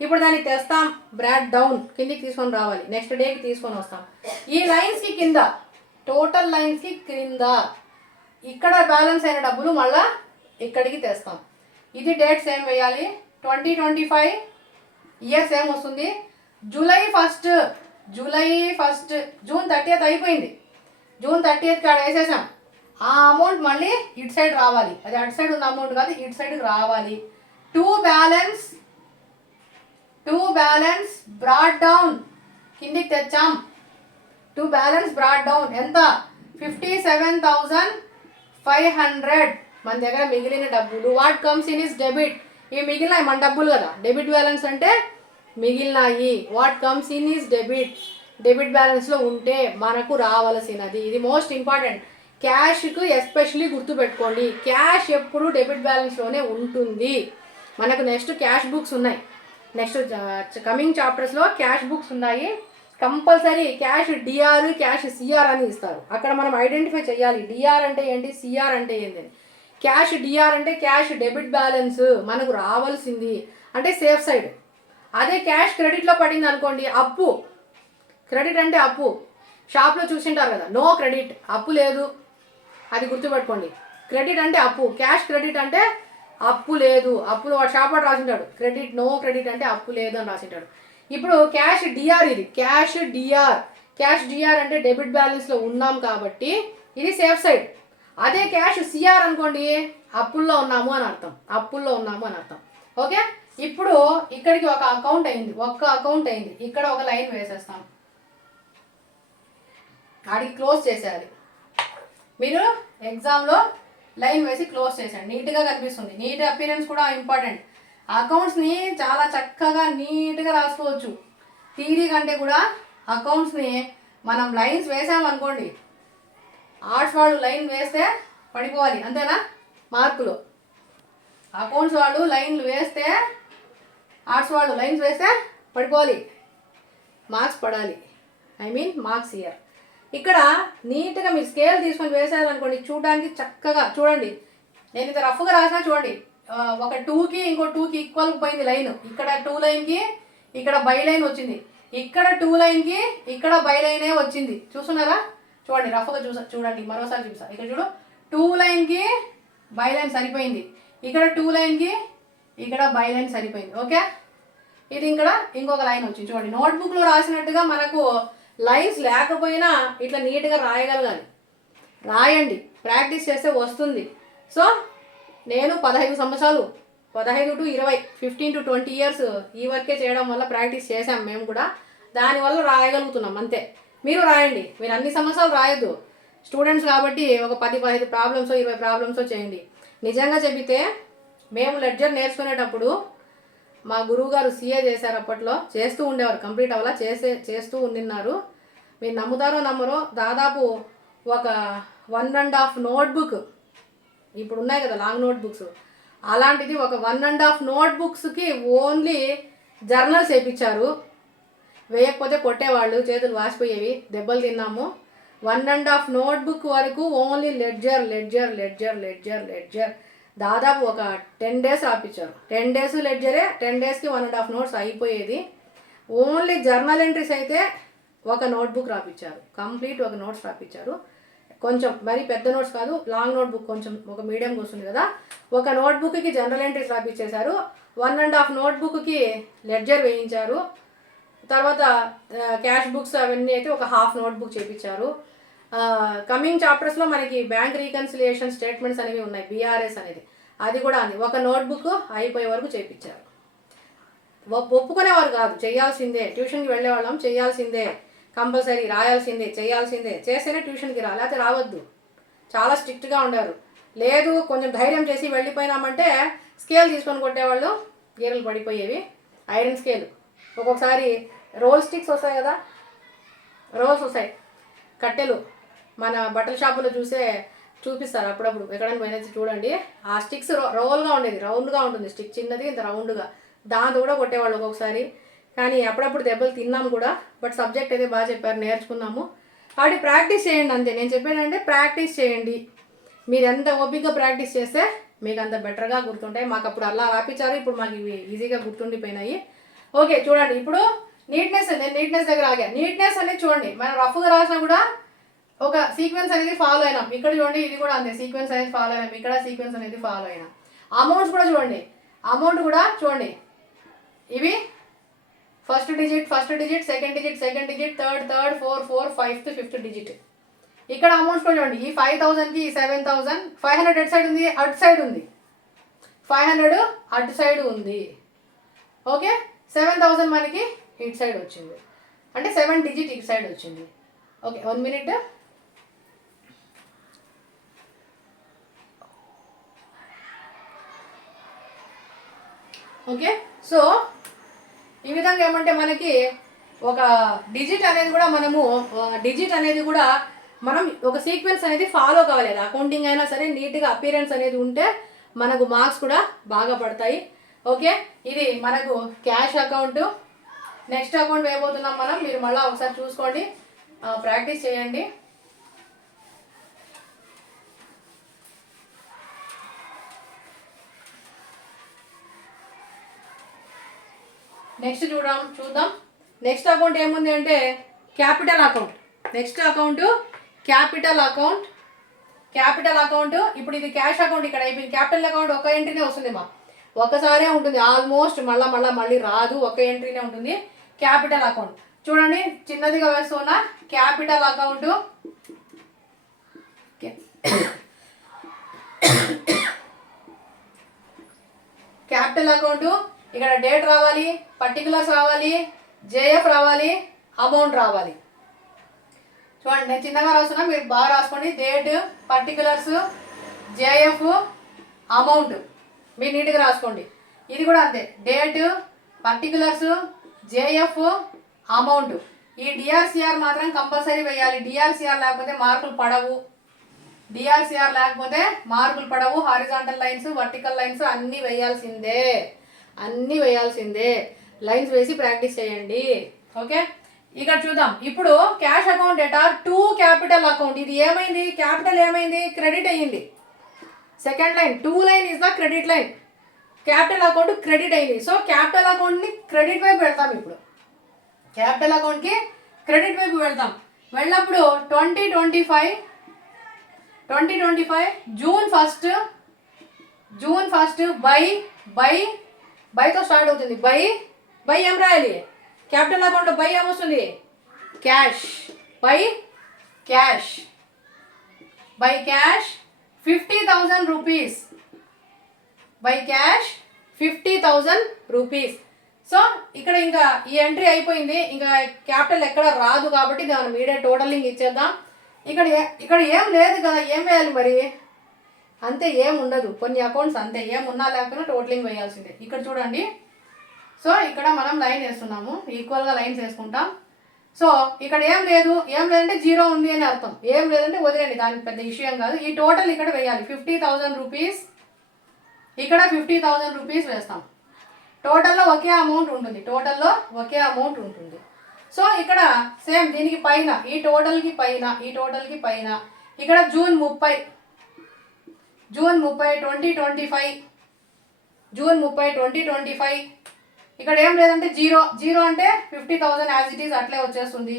ఇప్పుడు దాన్ని తెస్తాం, బ్రాడ్ డౌన్ కిందికి తీసుకొని రావాలి, నెక్స్ట్ డేకి తీసుకొని వస్తాం. ఈ లైన్స్కి కింద, టోటల్ లైన్స్కి క్రింద ఇక్కడ బ్యాలెన్స్ అయిన డబ్బులు మళ్ళా ఇక్కడికి తెస్తాం. ఇది డేట్ సేమ్ వేయాలి. 2025 ఇయర్ సేమ్ వస్తుంది. జూలై ఫస్ట్, జూన్ 30th అయిపోయింది. జూన్ 30th కాడ వేసేసాం. ఆ అమౌంట్ మళ్ళీ ఇటు సైడ్ రావాలి. అది అటు సైడ్ ఉన్న అమౌంట్ కాదు, ఇటు సైడ్కి రావాలి. టు బ్యాలెన్స్ బ్రాడ్ డౌన్ కిందికి తెచ్చాం. టు బ్యాలెన్స్ బ్రాడ్ డౌన్ ఎంత? 57,500 మన దగ్గర మిగిలిన డబ్బులు. What comes in is debit. ఇవి మిగిలినాయి మన డబ్బులు కదా. డెబిట్ బ్యాలెన్స్ అంటే మిగిలినాయి. What comes in is debit బ్యాలెన్స్లో ఉంటే మనకు రావాల్సినది. ఇది మోస్ట్ ఇంపార్టెంట్. క్యాష్కు ఎస్పెషలీ గుర్తుపెట్టుకోండి. క్యాష్ ఎప్పుడు డెబిట్ బ్యాలెన్స్లోనే ఉంటుంది. మనకు నెక్స్ట్ క్యాష్ బుక్స్ ఉన్నాయి. నెక్స్ట్ కమింగ్ చాప్టర్స్లో క్యాష్ బుక్స్ ఉన్నాయి. Compulsory cash DR, cash CR అని ఇస్తారు. అక్కడ మనం ఐడెంటిఫై చేయాలి డిఆర్ అంటే ఏంటి, సిఆర్ అంటే ఏంటి. క్యాష్ డిఆర్ అంటే క్యాష్ డెబిట్ బ్యాలెన్స్ మనకు రావాల్సింది అంటే సేఫ్ సైడ్. అదే క్యాష్ క్రెడిట్లో పడింది అనుకోండి, అప్పు. క్రెడిట్ అంటే అప్పు. షాప్లో చూసింటారు కదా, నో క్రెడిట్, అప్పు లేదు. అది గుర్తుపెట్టుకోండి. క్రెడిట్ అంటే అప్పు, క్యాష్ క్రెడిట్ అంటే అప్పు లేదు. అప్పులు వాడు షాప్ వాడు రాసింటాడు, క్రెడిట్ నో క్రెడిట్ అంటే అప్పు లేదు అని రాసింటాడు. ఇప్పుడు క్యాష్ డిఆర్, ఇది క్యాష్ డిఆర్ అంటే డెబిట్ బ్యాలెన్స్లో ఉన్నాం కాబట్టి ఇది సేఫ్ సైడ్. అదే క్యాష్ సిఆర్ అనుకోండి, అప్పుల్లో ఉన్నాము అని అర్థం. ఓకే, ఇప్పుడు ఇక్కడికి ఒక అకౌంట్ అయింది. ఇక్కడ ఒక లైన్ వేసేస్తాం. ఆడికి క్లోజ్ చేసేయాలి. మీరు ఎగ్జామ్లో లైన్ వేసి క్లోజ్ చేసేయండి, నీట్గా కనిపిస్తుంది. నీట్ అపీరెన్స్ కూడా ఇంపార్టెంట్. అకౌంట్స్ని చాలా చక్కగా నీట్గా రాసుకోవచ్చు. థియరీ కంటే కూడా అకౌంట్స్ని మనం లైన్స్ వేసామనుకోండి, ఆర్ట్స్ వాళ్ళు లైన్ వేస్తే పడిపోవాలి, అంతేనా? మార్కులు. అకౌంట్స్ వాళ్ళు లైన్లు వేస్తే, ఆర్ట్స్ వాళ్ళు లైన్స్ వేస్తే పడిపోవాలి, మార్క్స్ పడాలి. Marks year. ఇక్కడ నీట్గా మీరు స్కేల్ తీసుకొని వేసారనుకోండి, చూడడానికి చక్కగా చూడండి. నేను ఇంత రఫ్గా రాసినా చూడండి, ఒక 2కి ఇంకో 2కి ఈక్వల్ పోయింది లైన్. ఇక్కడ 2 లైన్కి ఇక్కడ బై లైన్ వచ్చింది, ఇక్కడ 2 లైన్కి ఇక్కడ బై లైనే వచ్చింది. చూస్తున్నారా? చూడండి, రఫ్గా చూడండి, మరోసారి చూపిస్తాను. ఇక్కడ చూడు, 2 లైన్కి బై లైన్ సరిపోయింది, ఇక్కడ 2 లైన్కి ఇక్కడ బై లైన్ సరిపోయింది. ఓకే, ఇది ఇక్కడ ఇంకొక లైన్ వచ్చింది. చూడండి, నోట్బుక్లో రాసినట్టుగా మనకు లైన్స్ లేకపోయినా ఇట్లా నీట్గా రాయగలగాలి. రాయండి, ప్రాక్టీస్ చేస్తే వస్తుంది. సో నేను 15 సంవత్సరాలు, 15 to 20, 15 to 20 years ఈ వర్కే చేయడం వల్ల ప్రాక్టీస్ చేసాం మేము కూడా. దానివల్ల రాయగలుగుతున్నాం అంతే. మీరు రాయండి. మీరు అన్ని సంవత్సరాలు రాయొద్దు, స్టూడెంట్స్ కాబట్టి ఒక 10-15 ప్రాబ్లమ్స్ 20 ప్రాబ్లమ్స్ చేయండి. నిజంగా చెబితే మేము లెడ్జర్ నేర్చుకునేటప్పుడు మా గురువు గారు సిఏ చేశారు, అప్పట్లో చేస్తూ ఉండేవారు, కంప్లీట్ అవ్వాలా చేస్తూ ఉండిన్నారు. మీరు నమ్ముతారో నమ్మరో, దాదాపు ఒక 1.5 నోట్బుక్, ఇప్పుడు ఉన్నాయి కదా లాంగ్ నోట్బుక్స్, అలాంటిది ఒక 1.5 నోట్బుక్స్కి ఓన్లీ జర్నల్స్ వేయించారు. వేయకపోతే కొట్టేవాళ్ళు, చేతులు వాసిపోయేవి, దెబ్బలు తిన్నాము. 1.5 నోట్బుక్ వరకు only ledger ledger ledger ledger ledger దాదాపు ఒక 10 డేస్ రాపించారు. 10 డేస్ లెడ్జరే, 10 డేస్కి 1.5 నోట్స్ అయిపోయేది. ఓన్లీ జర్నల్ ఎంట్రీస్ అయితే ఒక నోట్బుక్ రాపించారు, కంప్లీట్ ఒక నోట్స్ రాపించారు. కొంచెం మరి పెద్ద నోట్స్ కాదు, లాంగ్ నోట్బుక్ కొంచెం ఒక మీడియంగా వస్తుంది కదా, ఒక నోట్బుక్కి జనరల్ ఎంట్రీస్ రాపించేశారు. 1.5 నోట్బుక్కి లెడ్జర్ వేయించారు. తర్వాత క్యాష్ బుక్స్ అవన్నీ అయితే ఒక హాఫ్ నోట్బుక్ చేయించారు. కమింగ్ చాప్టర్స్లో మనకి బ్యాంక్ రీకన్సిలియేషన్ స్టేట్మెంట్స్ అనేవి ఉన్నాయి, బీఆర్ఎస్ అనేది, అది కూడా ఉంది. ఒక నోట్బుక్ అయిపోయే వరకు చేయించారు. ఒప్పుకునేవారు కాదు, చేయాల్సిందే, ట్యూషన్కి వెళ్ళేవాళ్ళం, చేయాల్సిందే, కంపల్సరీ రాయాల్సిందే, చేయాల్సిందే, చేస్తేనే ట్యూషన్కి లేకపోతే రావద్దు, చాలా స్ట్రిక్ట్గా ఉండేవారు. లేదు కొంచెం ధైర్యం చేసి వెళ్ళిపోయినామంటే స్కేల్ తీసుకొని కొట్టేవాళ్ళు, గీరలు పడిపోయేవి. ఐరన్ స్కేల్, ఒక్కొక్కసారి రోల్ స్టిక్స్ వస్తాయి కదా, రోల్స్ వస్తాయి, కట్టెలు, మన బట్టల షాపులో చూపిస్తారు అప్పుడప్పుడు, ఎక్కడైనా పోయినా చూడండి. ఆ స్టిక్స్ రోల్గా ఉండేది, రౌండ్గా ఉంటుంది స్టిక్, చిన్నది ఇంత రౌండ్గా, దాంతో కూడా కొట్టేవాళ్ళు ఒక్కొక్కసారి. కానీ అప్పుడప్పుడు దెబ్బలు తిన్నాము కూడా. బట్ సబ్జెక్ట్ అయితే బాగా చెప్పారు, నేర్చుకున్నాము. కాబట్టి ప్రాక్టీస్ చేయండి అంతే. నేను చెప్పేదంటే ప్రాక్టీస్ చేయండి. మీరు ఎంత ఓపికగా ప్రాక్టీస్ చేస్తే మీకు అంత బెటర్గా గుర్తుంటాయి. మాకు అప్పుడు అలా రాపించారు, ఇప్పుడు మాకు ఇవి ఈజీగా గుర్తుండిపోయినాయి. ఓకే చూడండి, ఇప్పుడు నీట్నెస్, నేను నీట్నెస్ దగ్గర ఆగా. నీట్నెస్ అనేది చూడండి, మనం రఫ్గా రాసినా కూడా ఒక సీక్వెన్స్ అనేది ఫాలో అయినాం. ఇక్కడ చూడండి, ఇది కూడా అంతే, సీక్వెన్స్ అనేది ఫాలో అయినాం, ఇక్కడ సీక్వెన్స్ అనేది ఫాలో అయినాం. అమౌంట్స్ కూడా చూడండి, అమౌంట్ కూడా చూడండి, ఇవి first digit, second digit, third, fourth, fifth digit. ఇక్కడ అమౌంట్స్ కూడా చూడండి, ఈ 5,000కి 7,000, 500 అటు సైడ్ ఉంది, అటు సైడ్ ఉంది, 500 అటు సైడ్ ఉంది. ఓకే, 7,000 మనకి ఇటు సైడ్ వచ్చింది, అంటే 7 డిజిట్ ఇటు సైడ్ వచ్చింది. Okay 1 minute. ఓకే, సో ఈ విధంగా ఏమంటే మనకి ఒక డిజిట్ అనేది కూడా మనం ఒక సీక్వెన్స్ అనేది ఫాలో కావాలి. అకౌంటింగ్ అయినా సరే నీట్గా అపీరెన్స్ అనేది ఉంటే మనకు మార్క్స్ కూడా బాగా పడతాయి. ఓకే, ఇది మనకు క్యాష్ అకౌంట్. నెక్స్ట్ అకౌంట్ వేయబోతున్నాం మనం, మీరు మళ్ళీ ఒకసారి చూసుకోండి, ప్రాక్టీస్ చేయండి. నెక్స్ట్ చూద్దాం. నెక్స్ట్ అకౌంట్ ఏముంది అంటే capital account. Next account capital account. ఇప్పుడు ఇది క్యాష్ అకౌంట్ ఇక్కడ అయిపోయింది. క్యాపిటల్ అకౌంట్ ఒక ఎంట్రీనే వస్తుంది, ఒక్కసారే ఉంటుంది, ఆల్మోస్ట్ మళ్ళీ రాదు, ఒక ఎంట్రీనే ఉంటుంది. క్యాపిటల్ అకౌంట్ చూడండి, చిన్నదిగా వేస్తున్నా, క్యాపిటల్ అకౌంట్. క్యాపిటల్ అకౌంట్ ఇక్కడ డేట్ రావాలి, పర్టికులర్స్ రావాలి, జేఎఫ్ రావాలి, అమౌంట్ రావాలి. చూడండి, నేను చిన్నగా రాస్తున్నా, మీరు బాగా రాసుకోండి. డేట్, పర్టికులర్స్, జేఎఫ్, అమౌంట్ మీరు నీట్గా రాసుకోండి. ఇది కూడా అంతే, డేట్, పర్టికులర్స్, జేఎఫ్, అమౌంట్. ఈ డిఆర్సిఆర్ మాత్రం కంపల్సరీ వేయాలి. డిఆర్సిఆర్ లేకపోతే మార్కులు పడవు. హారిజాంటల్ లైన్స్, వర్టికల్ లైన్స్ అన్నీ వేయాల్సిందే. లైన్స్ వేసి ప్రాక్టీస్ చేయండి. ఓకే, ఇక్కడ చూద్దాం. ఇప్పుడు cash account debtor to capital account. ఇది ఏమైంది, క్యాపిటల్ ఏమైంది, క్రెడిట్ అయ్యింది. Second line, 2 line is the credit line. Capital account credit అయింది. సో క్యాపిటల్ అకౌంట్ని క్రెడిట్ వైపు వెళ్తాం. ఇప్పుడు క్యాపిటల్ అకౌంట్కి క్రెడిట్ వైపు వెళ్తాం. వెళ్ళినప్పుడు 2025 జూన్ ఫస్ట్ బైతో స్టార్ట్ అవుతుంది. బై ఏం రాయాలి, క్యాపిటల్ అకౌంట్లో బై ఏమొస్తుంది, cash. By cash 50,000 rupees. By cash 50,000 rupees. So ఇక్కడ ఇంకా ఈ ఎంట్రీ అయిపోయింది, ఇంకా క్యాపిటల్ ఎక్కడ రాదు కాబట్టి దాని మీడియా టోటలింగ్ ఇచ్చేద్దాం. ఇక్కడ ఏం లేదు కదా, ఏం వేయాలి మరి, అంతే, ఏం ఉండదు. కొన్ని అకౌంట్స్ అంతే, ఏం ఉన్నా లేకపోయినా టోటలింగ్ వేయాల్సిందే. ఇక్కడ చూడండి, సో ఇక్కడ మనం లైన్ వేస్తున్నాము, ఈక్వల్గా లైన్స్ వేసుకుంటాం. సో ఇక్కడ ఏం లేదంటే 0 ఉంది అని అర్థం. ఏం లేదంటే వదిలేండి, దానికి పెద్ద విషయం కాదు. ఈ టోటల్ ఇక్కడ వేయాలి, 50,000 రూపీస్. ఇక్కడ 50,000 రూపీస్ వేస్తాం. టోటల్లో ఒకే అమౌంట్ ఉంటుంది. సో ఇక్కడ సేమ్ దీనికి పైన ఈ టోటల్కి పైన ఇక్కడ జూన్ 30 2025 ఇక్కడ ఏం లేదంటే జీరో అంటే 50,000 యాజ్ ఇట్ ఈస్ అట్లే వచ్చేస్తుంది.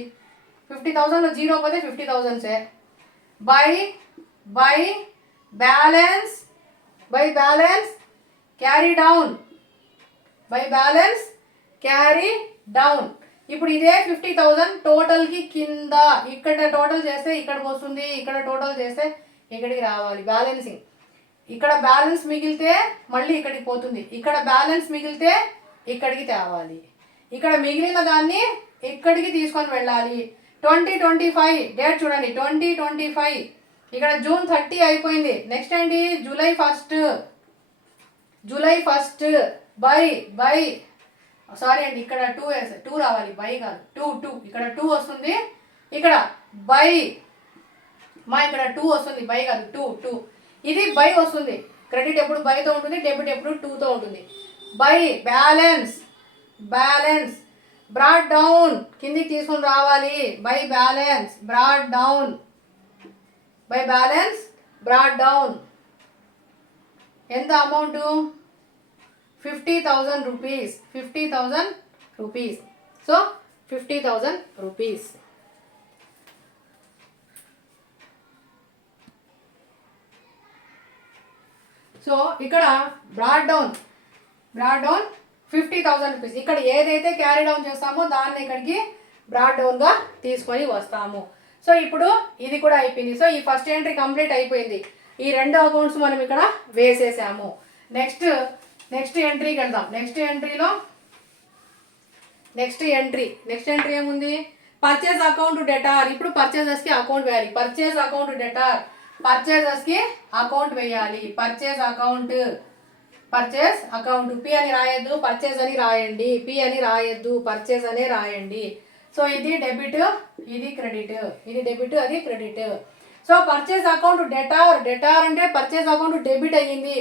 50,000లో జీరో పోతే 50,000 బై బ్యాలెన్స్ క్యారీ డౌన్. ఇప్పుడు ఇదే 50,000 టోటల్కి కింద ఇక్కడ టోటల్ చేస్తే ఇక్కడికి వస్తుంది, ఇక్కడ టోటల్ చేస్తే ఇక్కడికి రావాలి. బ్యాలెన్సింగ్ ఇక్కడ బ్యాలెన్స్ మిగిలితే మళ్ళీ ఇక్కడికి పోతుంది, ఇక్కడ బ్యాలెన్స్ మిగిలితే ఇక్కడికి తేవాలి, ఇక్కడ మిగిలిన దాన్ని ఇక్కడికి తీసుకొని వెళ్ళాలి. 2025 డేట్ చూడండి, 2025 ఇక్కడ జూన్ 30 అయిపోయింది. నెక్స్ట్ ఏంటి, జూలై ఫస్ట్ బై సారీ అండి, ఇక్కడ 2 రావాలి, బై కాదు, 2 ఇక్కడ 2 వస్తుంది, ఇక్కడ బై ఇక్కడ 2 వస్తుంది, బై కాదు 2 ఇది బై వస్తుంది. క్రెడిట్ ఎప్పుడు బైతో ఉంటుంది, డెబిట్ ఎప్పుడు 2తో ఉంటుంది. బై బ్యాలెన్స్ బ్రాడ్ డౌన్ కిందికి తీసుకొని రావాలి. బై బ్యాలెన్స్ బ్రాడ్ డౌన్ ఎంత amount, 50,000 rupees. So 50,000 rupees. So ఇక్కడ బ్రాడ్ డౌన్ 50,000 రూపీస్. ఇక్కడ ఏదైతే క్యారీ డౌన్ చేస్తామో దాన్ని ఇక్కడికి బ్రాడ్ డౌన్గా తీసుకొని వస్తాము. సో ఇప్పుడు ఇది కూడా అయిపోయింది. సో ఈ ఫస్ట్ ఎంట్రీ కంప్లీట్ అయిపోయింది. ఈ 2 అకౌంట్స్ మనం ఇక్కడ వేసేసాము. నెక్స్ట్ ఎంట్రీకి వెళ్దాం. నెక్స్ట్ ఎంట్రీ ఏముంది, పర్చేస్ అకౌంట్ డెటార్. ఇప్పుడు పర్చేజెస్కి అకౌంట్ వేయాలి. పర్చేస్ అకౌంట్ డెటార్, పర్చేజెస్కి అకౌంట్ వేయాలి. పర్చేస్ అకౌంట్ పి అని రాయొద్దు, పర్చేస్ అని రాయండి. పి అని రాయొద్దు, పర్చేస్ అనే రాయండి. సో ఇది డెబిట్, ఇది క్రెడిట్. ఇది డెబిట్, అది credit. So purchase account debtor అంటే పర్చేస్ అకౌంట్ డెబిట్ అయ్యింది.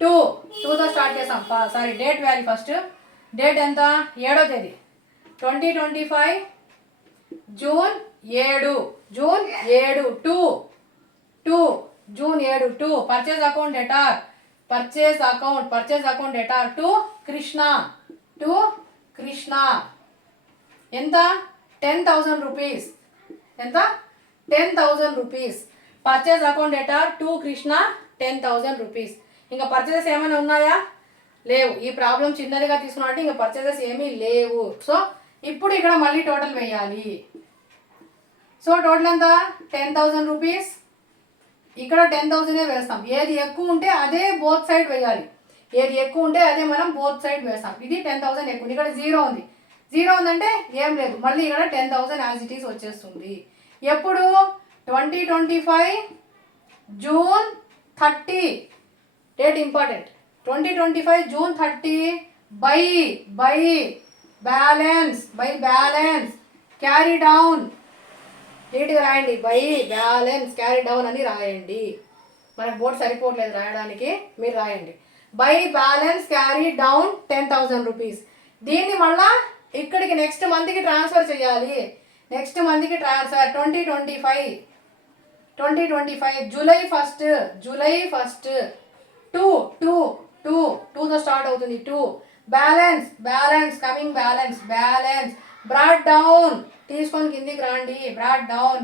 2తో స్టార్ట్ చేసాం. సారీ, డేట్ వేయాలి ఫస్ట్. డేట్ ఎంత, 7వ తేదీ 2025 June 7 June 7 purchase account debtor to Krishna ఎంత, 10,000 రూపీస్. ఎంత, 10,000 rupees. Purchase account debtor to Krishna 10,000 rupees. ఇంకా పర్చేసెస్ ఏమైనా ఉన్నాయా, లేవు. ఈ ప్రాబ్లం చిన్నదిగా తీసుకున్నట్టు ఇంకా పర్చేసెస్ ఏమీ లేవు. సో ఇప్పుడు ఇక్కడ మళ్ళీ టోటల్ వేయాలి. సో టోటల్ ఎంత, 10,000 రూపీస్. ఇక్కడ 10,000 వేస్తాం. ఏది ఎక్కువ ఉంటే అదే బోత్ సైడ్ వేయాలి. ఏది ఎక్కువ ఉంటే అదే మనం బోత్ సైడ్ వేస్తాం. ఇది 10,000 ఎక్కువ, ఇక్కడ 0 ఉందంటే ఏం లేదు, మళ్ళీ ఇక్కడ 10,000 యాజ్ ఇట్ ఈస్ వచ్చేస్తుంది. ఎప్పుడు, 2025 June 30 date important. 2025 June 30 by balance carry down. నీట్గా రాయండి, బై బ్యాలెన్స్ క్యారీ డౌన్ అని రాయండి. మనకు బోర్డు సరిపోవట్లేదు రాయడానికి, మీరు రాయండి. By balance carry down 10,000 rupees. దీన్ని మళ్ళా ఇక్కడికి నెక్స్ట్ మంత్కి ట్రాన్స్ఫర్ చేయాలి. నెక్స్ట్ మంత్కి ట్రాన్స్ఫర్ 2025 జూలై ఫస్ట్ 2తో స్టార్ట్ అవుతుంది. 2 balance coming balance brought down తీసుకొని కిందికి రండి. బ్రాడ్ డౌన్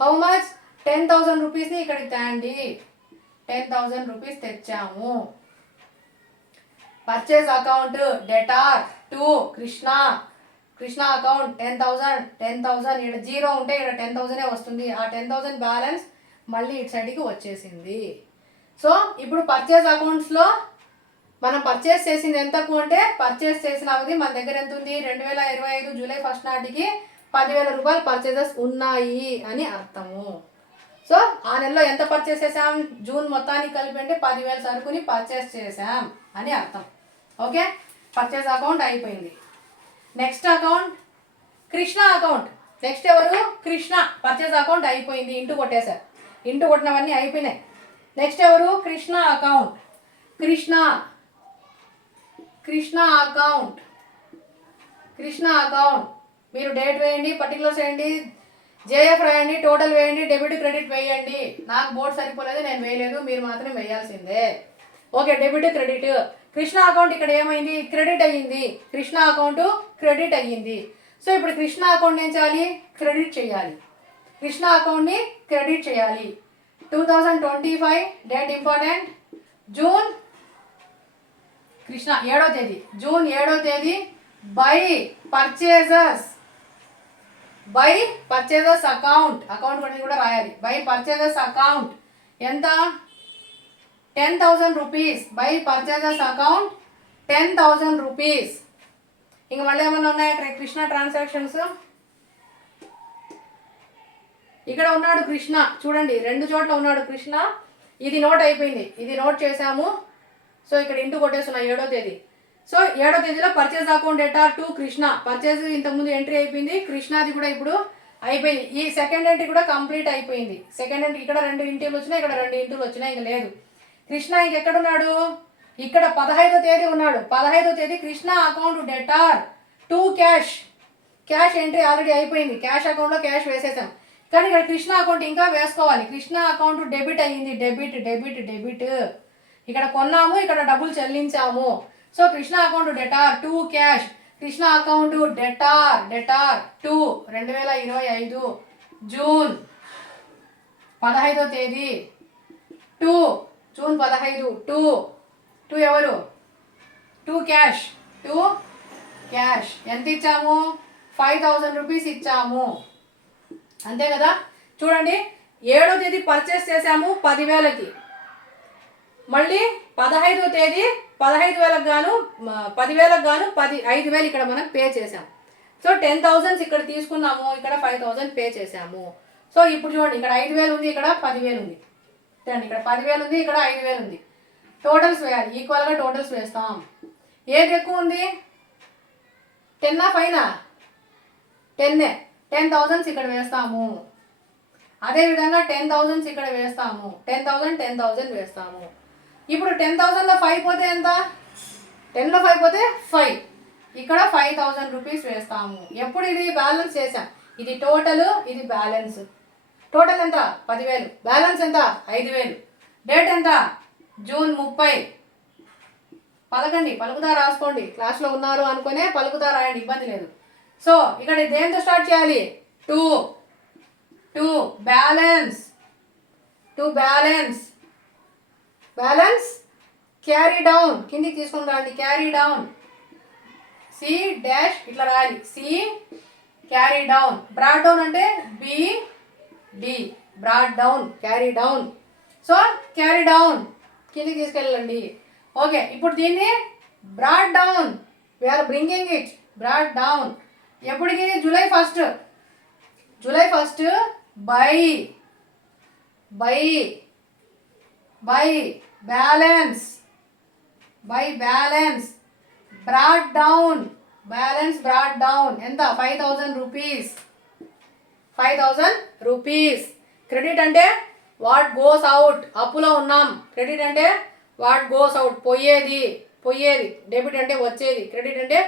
హౌ మచ్, 10,000 రూపీస్ని ఇక్కడికి తేండి. 10,000 రూపీస్ తెచ్చాము. Purchase account debtor to Krishna account 10,000 ఇక్కడ 0 ఉంటే ఇక్కడ 10,000 వస్తుంది. ఆ 10,000 బ్యాలెన్స్ మళ్ళీ ఇటు సైడ్కి వచ్చేసింది. సో ఇప్పుడు పర్చేస్ అకౌంట్స్లో మనం పర్చేస్ చేసింది ఎంతకు అంటే, పర్చేస్ చేసిన అవధి మన దగ్గర ఎంత ఉంది, 2025 జూలై 1 నాటికి 10,000 రూపాయలు పర్చేజెస్ ఉన్నాయి అని అర్థము. సో ఆ నెలలో ఎంత పర్చేస్ చేసాం, జూన్ మొత్తానికి కలిపి అంటే 10,000 సరుకుని పర్చేస్ చేసాం అని అర్థం. ఓకే, పర్చేస్ అకౌంట్ అయిపోయింది. Next account Krishna account. Next ఎవరు, కృష్ణ. పర్చేస్ అకౌంట్ అయిపోయింది, ఇంటూ కొట్టేశారు. ఇంటూ కొట్టినవన్నీ అయిపోయినాయి. నెక్స్ట్ ఎవరు, Krishna account. Krishna account. Krishna account మీరు డేట్ వేయండి, పర్టికులర్స్ వేయండి, జేఎఫ్ రాయండి, టోటల్ వేయండి, డెబిట్ క్రెడిట్ వేయండి. నాకు బోర్డు సరిపోలేదు, నేను వేయలేదు, మీరు మాత్రం వేయాల్సిందే. Okay, debit credit. Krishna account ఇక్కడ ఏమైంది? క్రెడిట్ అయ్యింది. కృష్ణ అకౌంట్ క్రెడిట్ అయ్యింది. సో ఇప్పుడు కృష్ణ అకౌంట్ ఏం చేయాలి? క్రెడిట్ చేయాలి. కృష్ణ అకౌంట్ని క్రెడిట్ చేయాలి. 2025 డేట్ ఇంపార్టెంట్. జూన్ కృష్ణ 7వ తేదీ, జూన్ 7వ తేదీ. బై పర్చేజెస్ అకౌంట్, అకౌంట్ కూడా రాయాలి. బై పర్చేజెస్ అకౌంట్ ఎంత? 10,000 rupees. By purchases account 10,000 rupees. ఇంక మళ్ళీ ఏమన్నా ఉన్నాయా కృష్ణ ట్రాన్సాక్షన్స్? ఇక్కడ ఉన్నాడు కృష్ణ, చూడండి 2 చోట్ల ఉన్నాడు కృష్ణ. ఇది నోట్ అయిపోయింది, ఇది నోట్ చేసాము. సో ఇక్కడ ఇంటూ కొట్టేస్తున్నా 7వ తేదీ. సో 7వ తేదీలో purchase account debtor to Krishna. Purchase ఇంతకుముందు ఎంట్రీ అయిపోయింది, కృష్ణది కూడా ఇప్పుడు అయిపోయింది. ఈ సెకండ్ ఎంట్రీ కూడా కంప్లీట్ అయిపోయింది. సెకండ్ ఎంట్రీ ఇక్కడ 2 ఇంటూలు వచ్చినాయి, ఇక్కడ 2 ఇంటూలు వచ్చినాయి, ఇంకా లేదు. కృష్ణ ఇంకెక్కడున్నాడు? ఇక్కడ 15వ తేదీ ఉన్నాడు. 15వ తేదీ Krishna account debtor to cash. Cash entry already అయిపోయింది, క్యాష్ అకౌంట్లో క్యాష్ వేసేసాం. కానీ ఇక్కడ కృష్ణ అకౌంట్ ఇంకా వేసుకోవాలి. కృష్ణ అకౌంట్ డెబిట్ అయ్యింది, డెబిట్. ఇక్కడ కొన్నాము, ఇక్కడ డబ్బులు చెల్లించాము. So Krishna account debtor to cash. Krishna account debtor 2 2025 June 15వ తేదీ. జూన్ 15 2 ఎవరు? 2 క్యాష్. ఎంత ఇచ్చాము? 5,000 రూపీస్ ఇచ్చాము, అంతే కదా. చూడండి 7వ తేదీ పర్చేస్ చేసాము 10,000కి. మళ్ళీ 15వ తేదీ 15,000కి గాను 10,000కి గాను 5,000 ఇక్కడ మనం పే చేసాం. సో 10,000 ఇక్కడ తీసుకున్నాము, ఇక్కడ 5,000 పే చేసాము. సో ఇప్పుడు చూడండి ఇక్కడ 5,000 ఉంది, ఇక్కడ 10,000 ఉంది. ఇక్కడ 10,000 ఉంది, ఇక్కడ 5,000 ఉంది. టోటల్స్ వేయాలి, ఈక్వల్గా టోటల్స్ వేస్తాం. ఏది ఎక్కువ ఉంది? 10 5 10. 10,000 ఇక్కడ వేస్తాము. అదేవిధంగా 10,000 ఇక్కడ వేస్తాము. 10,000 వేస్తాము. ఇప్పుడు 10,000లో 5 పోతే ఎంత? 10లో 5 పోతే 5. ఇక్కడ 5,000 రూపీస్ వేస్తాము. ఎప్పుడు ఇది బ్యాలెన్స్ చేసాం, ఇది టోటల్, ఇది బ్యాలెన్స్. టోటల్ ఎంత? 10,000. బ్యాలెన్స్ ఎంత? 5,000. డేట్ ఎంత? జూన్ 30. పలకండి, పలుకుతా రాసుకోండి. క్లాస్లో ఉన్నారు అనుకునే పలుకుతా రాయండి, ఇబ్బంది లేదు. సో ఇక్కడ దేంతో స్టార్ట్ చేయాలి? To balance carry down. కిందికి తీసుకుని రండి, క్యారీ డౌన్. సి డాష్ ఇట్లా రాయాలి, C carry down. Brought down అంటే BD, brought down, carry down. So carry down కిందికి తీసుకెళ్ళండి. ఓకే, ఇప్పుడు దీన్ని brought down, we're bringing it brought down. ఎప్పటికి? July 1 by balance brought down. ఎంత? 5,000 రూపీస్. 5,000 రూపీస్. క్రెడిట్ అంటే వాట్ గోస్ అవుట్. అప్పులో ఉన్నాం. క్రెడిట్ అంటే వాట్ గోస్ అవుట్, పోయేది. డెబిట్ అంటే వచ్చేది, క్రెడిట్ అంటే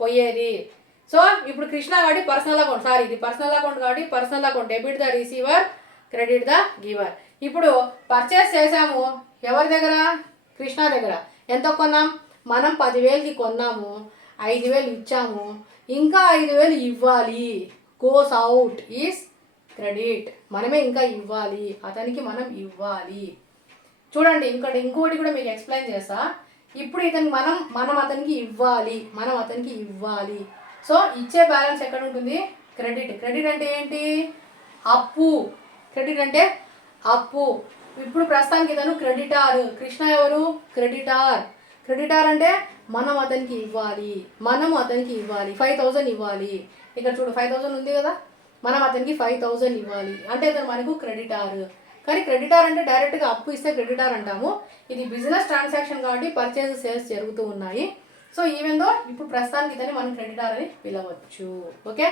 పోయేది. సో ఇప్పుడు కృష్ణ కాబట్టి పర్సనల్ అకౌంట్, ఇది పర్సనల్ అకౌంట్ కాబట్టి personal account. Debit the receiver, credit the giver. ఇప్పుడు పర్చేస్ చేసాము ఎవరి దగ్గర? కృష్ణ దగ్గర. ఎంత కొన్నాం? మనం 10,000కి కొన్నాము, 5,000 ఇచ్చాము, ఇంకా 5,000 ఇవ్వాలి. Goes out is credit. మనమే ఇంకా ఇవ్వాలి, అతనికి మనం ఇవ్వాలి. చూడండి ఇంకోటి కూడా మీకు ఎక్స్ప్లెయిన్ చేస్తా. ఇప్పుడు ఇతనికి మనం అతనికి ఇవ్వాలి. సో ఇచ్చే బ్యాలెన్స్ ఎక్కడ ఉంటుంది? క్రెడిట్ అంటే ఏంటి? అప్పు. ఇప్పుడు ప్రస్తుతానికి ఇతను క్రెడిటార్. కృష్ణ ఎవరు? క్రెడిటార్ అంటే మనం అతనికి ఇవ్వాలి. 5,000 ఇవ్వాలి. ఇక్కడ చూడు 5,000 ఉంది కదా, మనం అతనికి 5,000 ఇవ్వాలి అంటే ఇతను మనకు క్రెడిటార్. కానీ క్రెడిటార్ అంటే డైరెక్ట్గా అప్పు ఇస్తే క్రెడిటార్ అంటాము. ఇది బిజినెస్ ట్రాన్సాక్షన్ కాబట్టి పర్చేజ్ సేల్స్ జరుగుతూ ఉన్నాయి. సో ఈవెందో ఇప్పుడు ప్రస్తుతానికి ఇతని మనం క్రెడిటార్ అని పిలవచ్చు. ఓకే,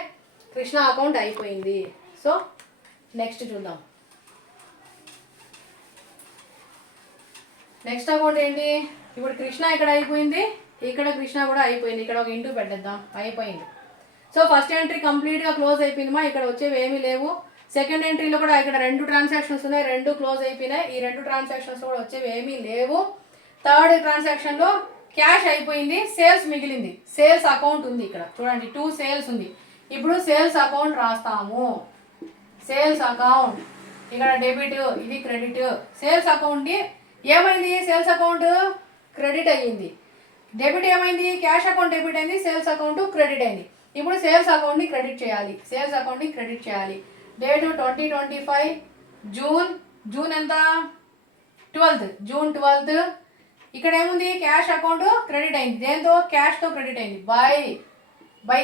కృష్ణ అకౌంట్ అయిపోయింది. సో నెక్స్ట్ చూద్దాం. నెక్స్ట్ అకౌంట్ ఏంటి? ఇప్పుడు కృష్ణ ఇక్కడ అయిపోయింది, ఇక్కడ కృష్ణ కూడా అయిపోయింది. ఇక్కడ ఒక ఇంటూ పెట్టేద్దాం, అయిపోయింది. సో ఫస్ట్ ఎంట్రీ కంప్లీట్గా క్లోజ్ అయిపోయింది. ఇక్కడ వచ్చేవి ఏమీ లేవు. సెకండ్ ఎంట్రీలో కూడా ఇక్కడ 2 ట్రాన్సాక్షన్స్ ఉన్నాయి, 2 క్లోజ్ అయిపోయినాయి. ఈ 2 ట్రాన్సాక్షన్స్ కూడా వచ్చేవి ఏమీ లేవు. థర్డ్ ట్రాన్సాక్షన్లో క్యాష్ అయిపోయింది, సేల్స్ మిగిలింది. సేల్స్ అకౌంట్ ఉంది ఇక్కడ చూడండి, 2 సేల్స్ ఉంది. ఇప్పుడు సేల్స్ అకౌంట్ రాస్తాము. సేల్స్ అకౌంట్ ఇక్కడ డెబిట్, ఇది క్రెడిట్. సేల్స్ అకౌంట్ని ఏమైంది, సేల్స్ అకౌంట్ క్రెడిట్ అయ్యింది. డెబిట్ ఏమైంది, క్యాష్ అకౌంట్ డెబిట్ అయింది, సేల్స్ అకౌంట్ క్రెడిట్ అయింది. ఇప్పుడు సేల్స్ అకౌంట్ని క్రెడిట్ చేయాలి. సేల్స్ అకౌంట్ని క్రెడిట్ చేయాలి. డేటు 2025 జూన్ ఎంత, 12th, జూన్ 12th. ఇక్కడ ఏముంది, క్యాష్ అకౌంట్ క్రెడిట్ అయింది. దేంతో, క్యాష్తో క్రెడిట్ అయింది. బై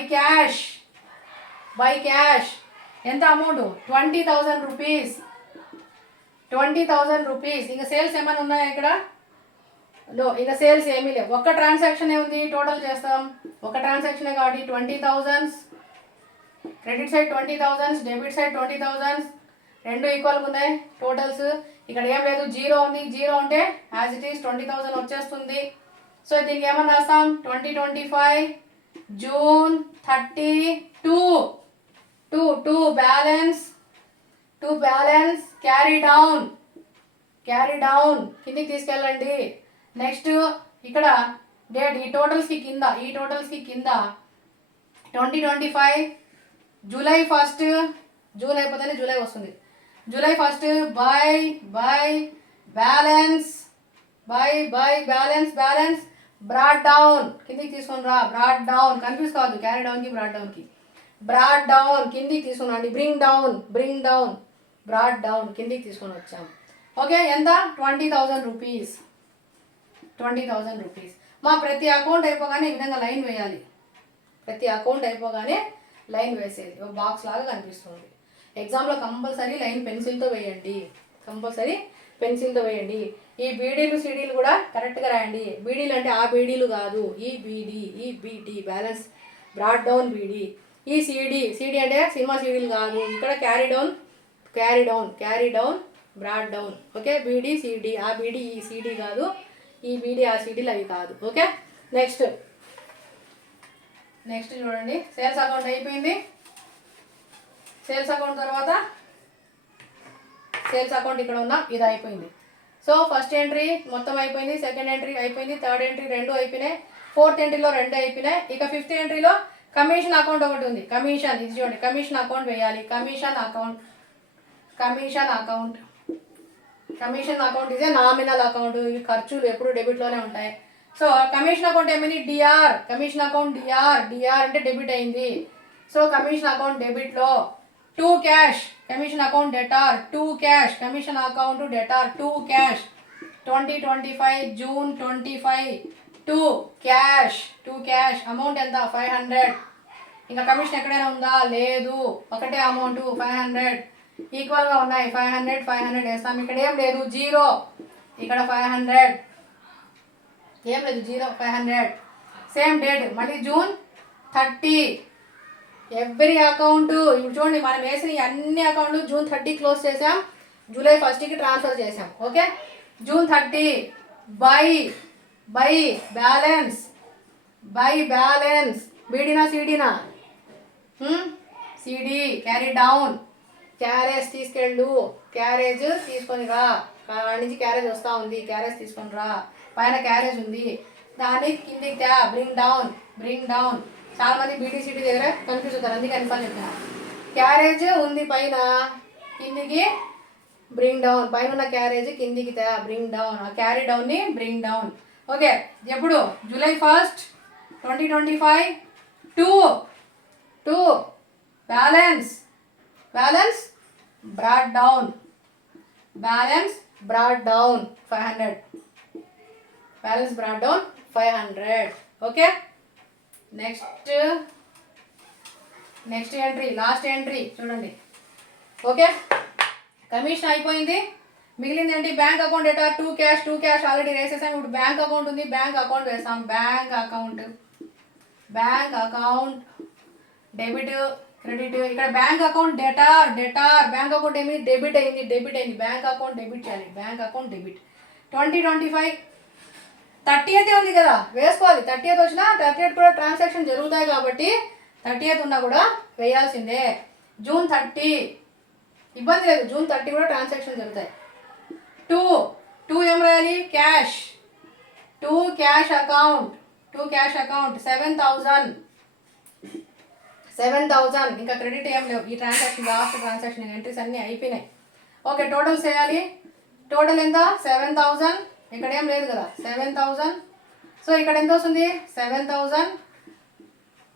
క్యాష్ ఎంత అమౌంట్, 20,000 రూపీస్. 20,000 రూపీస్. ఇంకా సేల్స్ ఏమైనా ఉన్నాయా ఇక్కడ, ఇంకా సేల్స్ ఏమీ లేవు. ఒక్క ట్రాన్సాక్షన్ ఏముంది, టోటల్ చేస్తాం. ఒక ట్రాన్సాక్షనే కాబట్టి 20,000, క్రెడిట్ సైడ్ 20,000, డెబిట్ సైడ్ 20,000, రెండు ఈక్వల్గా ఉన్నాయి టోటల్స్. ఇక్కడ ఏం లేదు, జీరో ఉంది. జీరో అంటే యాజ్ ఇట్ ఈస్ 20,000 వచ్చేస్తుంది. సో దీనికి ఏమన్నా రాస్తాం, 2025 జూన్ 32 బ్యాలెన్స్ క్యారీ డౌన్ కిందికి తీసుకెళ్ళండి. నెక్స్ట్ ఇక్కడ డేట్, ఈ టోటల్స్కి కింద 2025 జూలై 1, జూన్ అయిపోతేనే జూలై వస్తుంది. July 1 by balance brought down కిందికి తీసుకొని రా. బ్రాడ్ డౌన్ కన్ఫ్యూజ్ కావద్దు, క్యారీ డౌన్కి బ్రాడ్ డౌన్ కిందికి తీసుకుని రండి. బ్రింగ్ డౌన్ బ్రాడ్ డౌన్ కిందికి తీసుకొని వచ్చాం. ఓకే, ఎంత, 20,000 రూపీస్. 20,000 రూపీస్. మా ప్రతి అకౌంట్ అయిపోగానే ఈ విధంగా లైన్ వేయాలి. ప్రతి అకౌంట్ అయిపోగానే లైన్ వేసేది ఒక బాక్స్ లాగా కనిపిస్తుంది. ఎగ్జామ్లో కంపల్సరీ లైన్ పెన్సిల్తో వేయండి. ఈ బీడీలు సిడీలు కూడా కరెక్ట్గా రాయండి. బీడీలు అంటే ఆ బీడీలు కాదు, ఈ BD balance brought down BD. ఈ సిడీ అంటే సినిమా సీడీలు కాదు. ఇక్కడ carry down brought down. Okay, BD CD, ఆ బీడీ ఈ సిడీ కాదు, ఈ బీడీ ఆ సిడీలు అవి కాదు. ఓకే, నెక్స్ట్ చూడండి, సేల్స్ అకౌంట్ అయిపోయింది. సేల్స్ అకౌంట్ తర్వాత సేల్స్ అకౌంట్ ఇక్కడ ఉన్న ఇది అయిపోయింది. సో ఫస్ట్ ఎంట్రీ మొత్తం అయిపోయింది, సెకండ్ ఎంట్రీ అయిపోయింది, థర్డ్ ఎంట్రీ 2 అయిపోయినాయి, ఫోర్త్ ఎంట్రీలో 2 అయిపోయినాయి. ఇక ఫిఫ్త్ ఎంట్రీలో కమిషన్ అకౌంట్ ఒకటి ఉంది. కమిషన్, ఇది చూడండి, కమిషన్ అకౌంట్ వేయాలి. కమిషన్ అకౌంట్ ఇదే నామినల్ అకౌంట్. ఇవి ఖర్చులు ఎప్పుడు డెబిట్లోనే ఉంటాయి. సో కమిషన్ అకౌంట్ ఏమైంది, కమిషన్ అకౌంట్ డిఆర్ అంటే డెబిట్ అయింది. సో కమిషన్ అకౌంట్ డెబిట్లో 2 cash, commission account debtor 2 cash, commission account debtor 2 cash. 2025 June 25 2 cash amount ఎంత, 500. ఇంకా కమిషన్ ఎక్కడైనా ఉందా, లేదు, ఒకటే అమౌంట్ 500 ఈక్వల్గా ఉన్నాయి. 500 వేస్తాం. ఇక్కడ ఏం లేదు, జీరో. ఇక్కడ 500 ఏం లేదు, జీరో 500. సేమ్ డేట్ మళ్ళీ జూన్ 30. ఎవ్రీ అకౌంట్ ఇప్పుడు చూడండి, మనం వేసిన అన్ని అకౌంట్లు జూన్ 30 క్లోజ్ చేసాం, జూలై 1కి ట్రాన్స్ఫర్ చేసాం. ఓకే, జూన్ 30 బై బ్యాలెన్స్ బీడీనా సిడీనా, సిడీ క్యారీ డౌన్. క్యారేజ్ తీసుకొని రా. వాడి నుంచి క్యారేజ్ వస్తూ ఉంది, క్యారేజ్ తీసుకొని రా. పైన క్యారేజ్ ఉంది, దాన్ని కిందికి తా. Bring down. చాలా మంది బీటీసీటీ దగ్గర కన్ఫ్యూజ్ అవుతారు, అందుకే కన్ఫర్మ్ చెప్తాను. క్యారేజ్ ఉంది పైన, కిందికి బ్రింగ్ డౌన్. పైన ఉన్న క్యారేజ్ కిందికి తా, బ్రింగ్ డౌన్. ఆ క్యారీ డౌన్ని బ్రింగ్ డౌన్. ఓకే, ఎప్పుడు, July 1, 2025 2 balance brought down 500. Balance brought down 500. Okay, next entry, last entry చూడండి. ఓకే, కమిషన్ అయిపోయింది. మిగిలింది ఏంటి, bank account debtor 2 cash already వేసేసాం. ఇప్పుడు బ్యాంక్ అకౌంట్ ఉంది, బ్యాంక్ అకౌంట్ వేస్తాం. Bank account debit credit. ఇక్కడ bank account debtor. Bank account ఏమి, డెబిట్ అయింది. బ్యాంక్ అకౌంట్ డెబిట్ చేయాలి. బ్యాంక్ అకౌంట్ డెబిట్ 2025 30th ఉంది కదా, వేసుకోవాలి. 30th వచ్చినా 30th కూడా ట్రాన్సాక్షన్ జరుగుతాయి కాబట్టి 30th ఉన్నా కూడా వేయాల్సిందే. జూన్ 30 ఇబ్బంది లేదు, జూన్ 30 కూడా ట్రాన్సాక్షన్ జరుగుతాయి. టూ ఏం రాయాలి? క్యాష్. Two cash account 7,000. ఇంకా క్రెడిట్ ఏం లేవు. ఈ ట్రాన్సాక్షన్ లాస్ట్ ట్రాన్సాక్షన్ ఎంట్రీస్ అన్నీ అయిపోయినాయి. ఓకే, టోటల్స్ చేయాలి. టోటల్ ఎంత? 7,000. ఇక్కడ ఏం లేదు కదా, 7,000. సో ఇక్కడ ఎంత వస్తుంది? 7,000.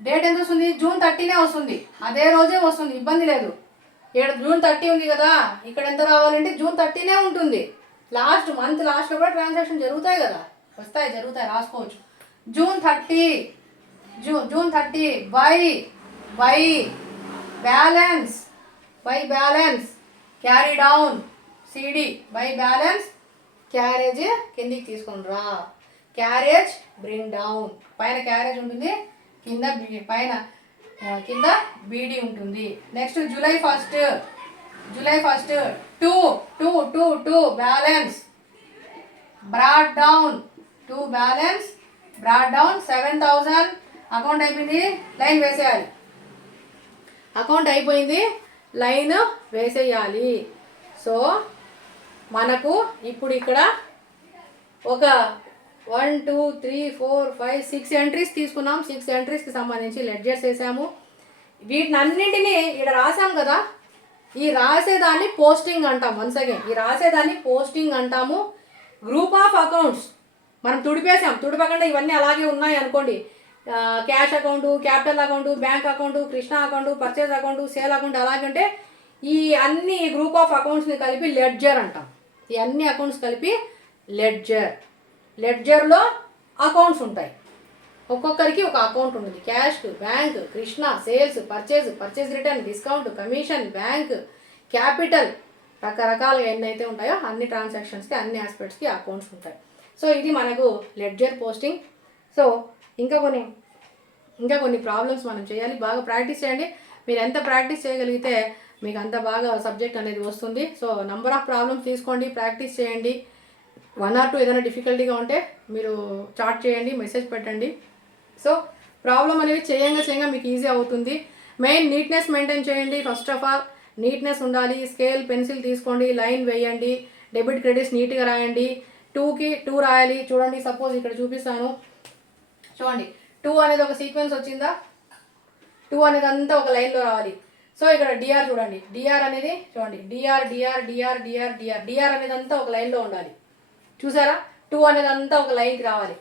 డేట్ ఎంత వస్తుంది? జూన్ 30నే వస్తుంది, అదే రోజే వస్తుంది, ఇబ్బంది లేదు. ఇక్కడ జూన్ 30 ఉంది కదా, ఇక్కడ ఎంత రావాలంటే జూన్ 30నే ఉంటుంది. లాస్ట్ మంత్ లాస్ట్లో కూడా ట్రాన్సాక్షన్ జరుగుతాయి కదా, జరుగుతాయి, రాసుకోవచ్చు. June 30 by balance carry down CD by balance carriage కిందికి తీసుకొని రా. Carriage bring down. పైన క్యారేజ్ ఉంటుంది, కింద బీడీ ఉంటుంది. Next July first to balance brought down 7,000. Account అయిపోయింది, లైన్ వేసేయాలి. అకౌంట్ అయిపోయింది, లైన్ వేసేయాలి. సో మనకు ఇప్పుడు ఇక్కడ ఒక 1 2 3 4 5 6 ఎంట్రీస్ తీసుకున్నాం. 6 ఎంట్రీస్కి సంబంధించి లెడ్జర్స్ వేసాము. వీటిని అన్నింటినీ ఇక్కడ రాసాం కదా, ఈ రాసేదాన్ని పోస్టింగ్ అంటాం. వన్స్ అగైన్ ఈ రాసేదాన్ని పోస్టింగ్ అంటాము. గ్రూప్ ఆఫ్ అకౌంట్స్ మనం తుడిపకుండా ఇవన్నీ అలాగే ఉన్నాయి అనుకోండి. Cash account, capital account, bank account, Krishna account, purchase account, sale account అలాగంటే ఈ అన్ని గ్రూప్ ఆఫ్ అకౌంట్స్ని కలిపి లెడ్జర్ అంటాం. ఈ అన్ని అకౌంట్స్ కలిపి లెడ్జర్లో అకౌంట్స్ ఉంటాయి. ఒక్కొక్కరికి ఒక అకౌంట్ ఉంటుంది. Cash, bank, Krishna, sales, purchase return, discount, commission, bank, capital, రకరకాలుగా ఎన్నైతే ఉంటాయో అన్ని ట్రాన్సాక్షన్స్కి అన్ని ఆస్పెక్ట్స్కి అకౌంట్స్ ఉంటాయి. సో ఇది మనకు లెడ్జర్ పోస్టింగ్. సో ఇంకా కొన్ని ప్రాబ్లమ్స్ మనం చేయాలి. బాగా ప్రాక్టీస్ చేయండి. మీరు ఎంత ప్రాక్టీస్ చేయగలిగితే మీకు అంత బాగా సబ్జెక్ట్ అనేది వస్తుంది. సో నంబర్ ఆఫ్ ప్రాబ్లమ్స్ తీసుకోండి, ప్రాక్టీస్ చేయండి. 1 or 2 ఏదైనా డిఫికల్టీగా ఉంటే మీరు చాట్ చేయండి, మెసేజ్ పెట్టండి. సో ప్రాబ్లం అనేది చేయంగా మీకు ఈజీ అవుతుంది. మెయిన్ నీట్నెస్ మెయింటైన్ చేయండి. ఫస్ట్ ఆఫ్ ఆల్ నీట్నెస్ ఉండాలి. స్కేల్, పెన్సిల్ తీసుకోండి, లైన్ వేయండి, డెబిట్ క్రెడిట్స్ నీట్గా రాయండి. 2కి 2 రాయాలి. చూడండి, సపోజ్ ఇక్కడ చూపిస్తాను. చూడండి, 2 అనేది ఒక సీక్వెన్స్ వచ్చిందా? 2 అనేది అంతా ఒక లైన్లో రావాలి. సో ఇక్కడ డిఆర్ చూడండి, డిఆర్ అనేది చూడండి, డిఆర్ అనేది అంతా ఒక లైన్లో ఉండాలి. చూసారా? 2 అనేది అంతా ఒక లైన్కి రావాలి.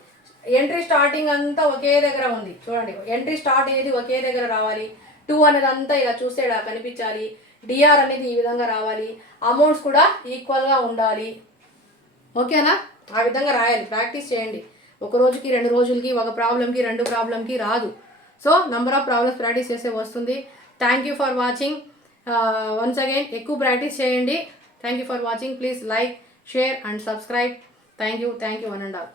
ఎంట్రీ స్టార్టింగ్ అంతా ఒకే దగ్గర ఉంది. చూడండి, ఎంట్రీ స్టార్ట్ అనేది ఒకే దగ్గర రావాలి. 2 అనేది అంతా ఇలా చూస్తే ఇలా కనిపించాలి. డిఆర్ అనేది ఈ విధంగా రావాలి. అమౌంట్స్ కూడా ఈక్వల్గా ఉండాలి. ఓకేనా? ఆ విధంగా రాయాలి. ప్రాక్టీస్ చేయండి. ఒక రోజుకి 2 రోజులకి ఒక ప్రాబ్లంకి 2 ప్రాబ్లంకి రాదు. So number of problems practice చేస్తే వస్తుంది. Thank you for watching. Once again ఎక్కువ ప్రాక్టీస్ చేయండి. Thank you for watching. Please like, share and subscribe. Thank you one and all.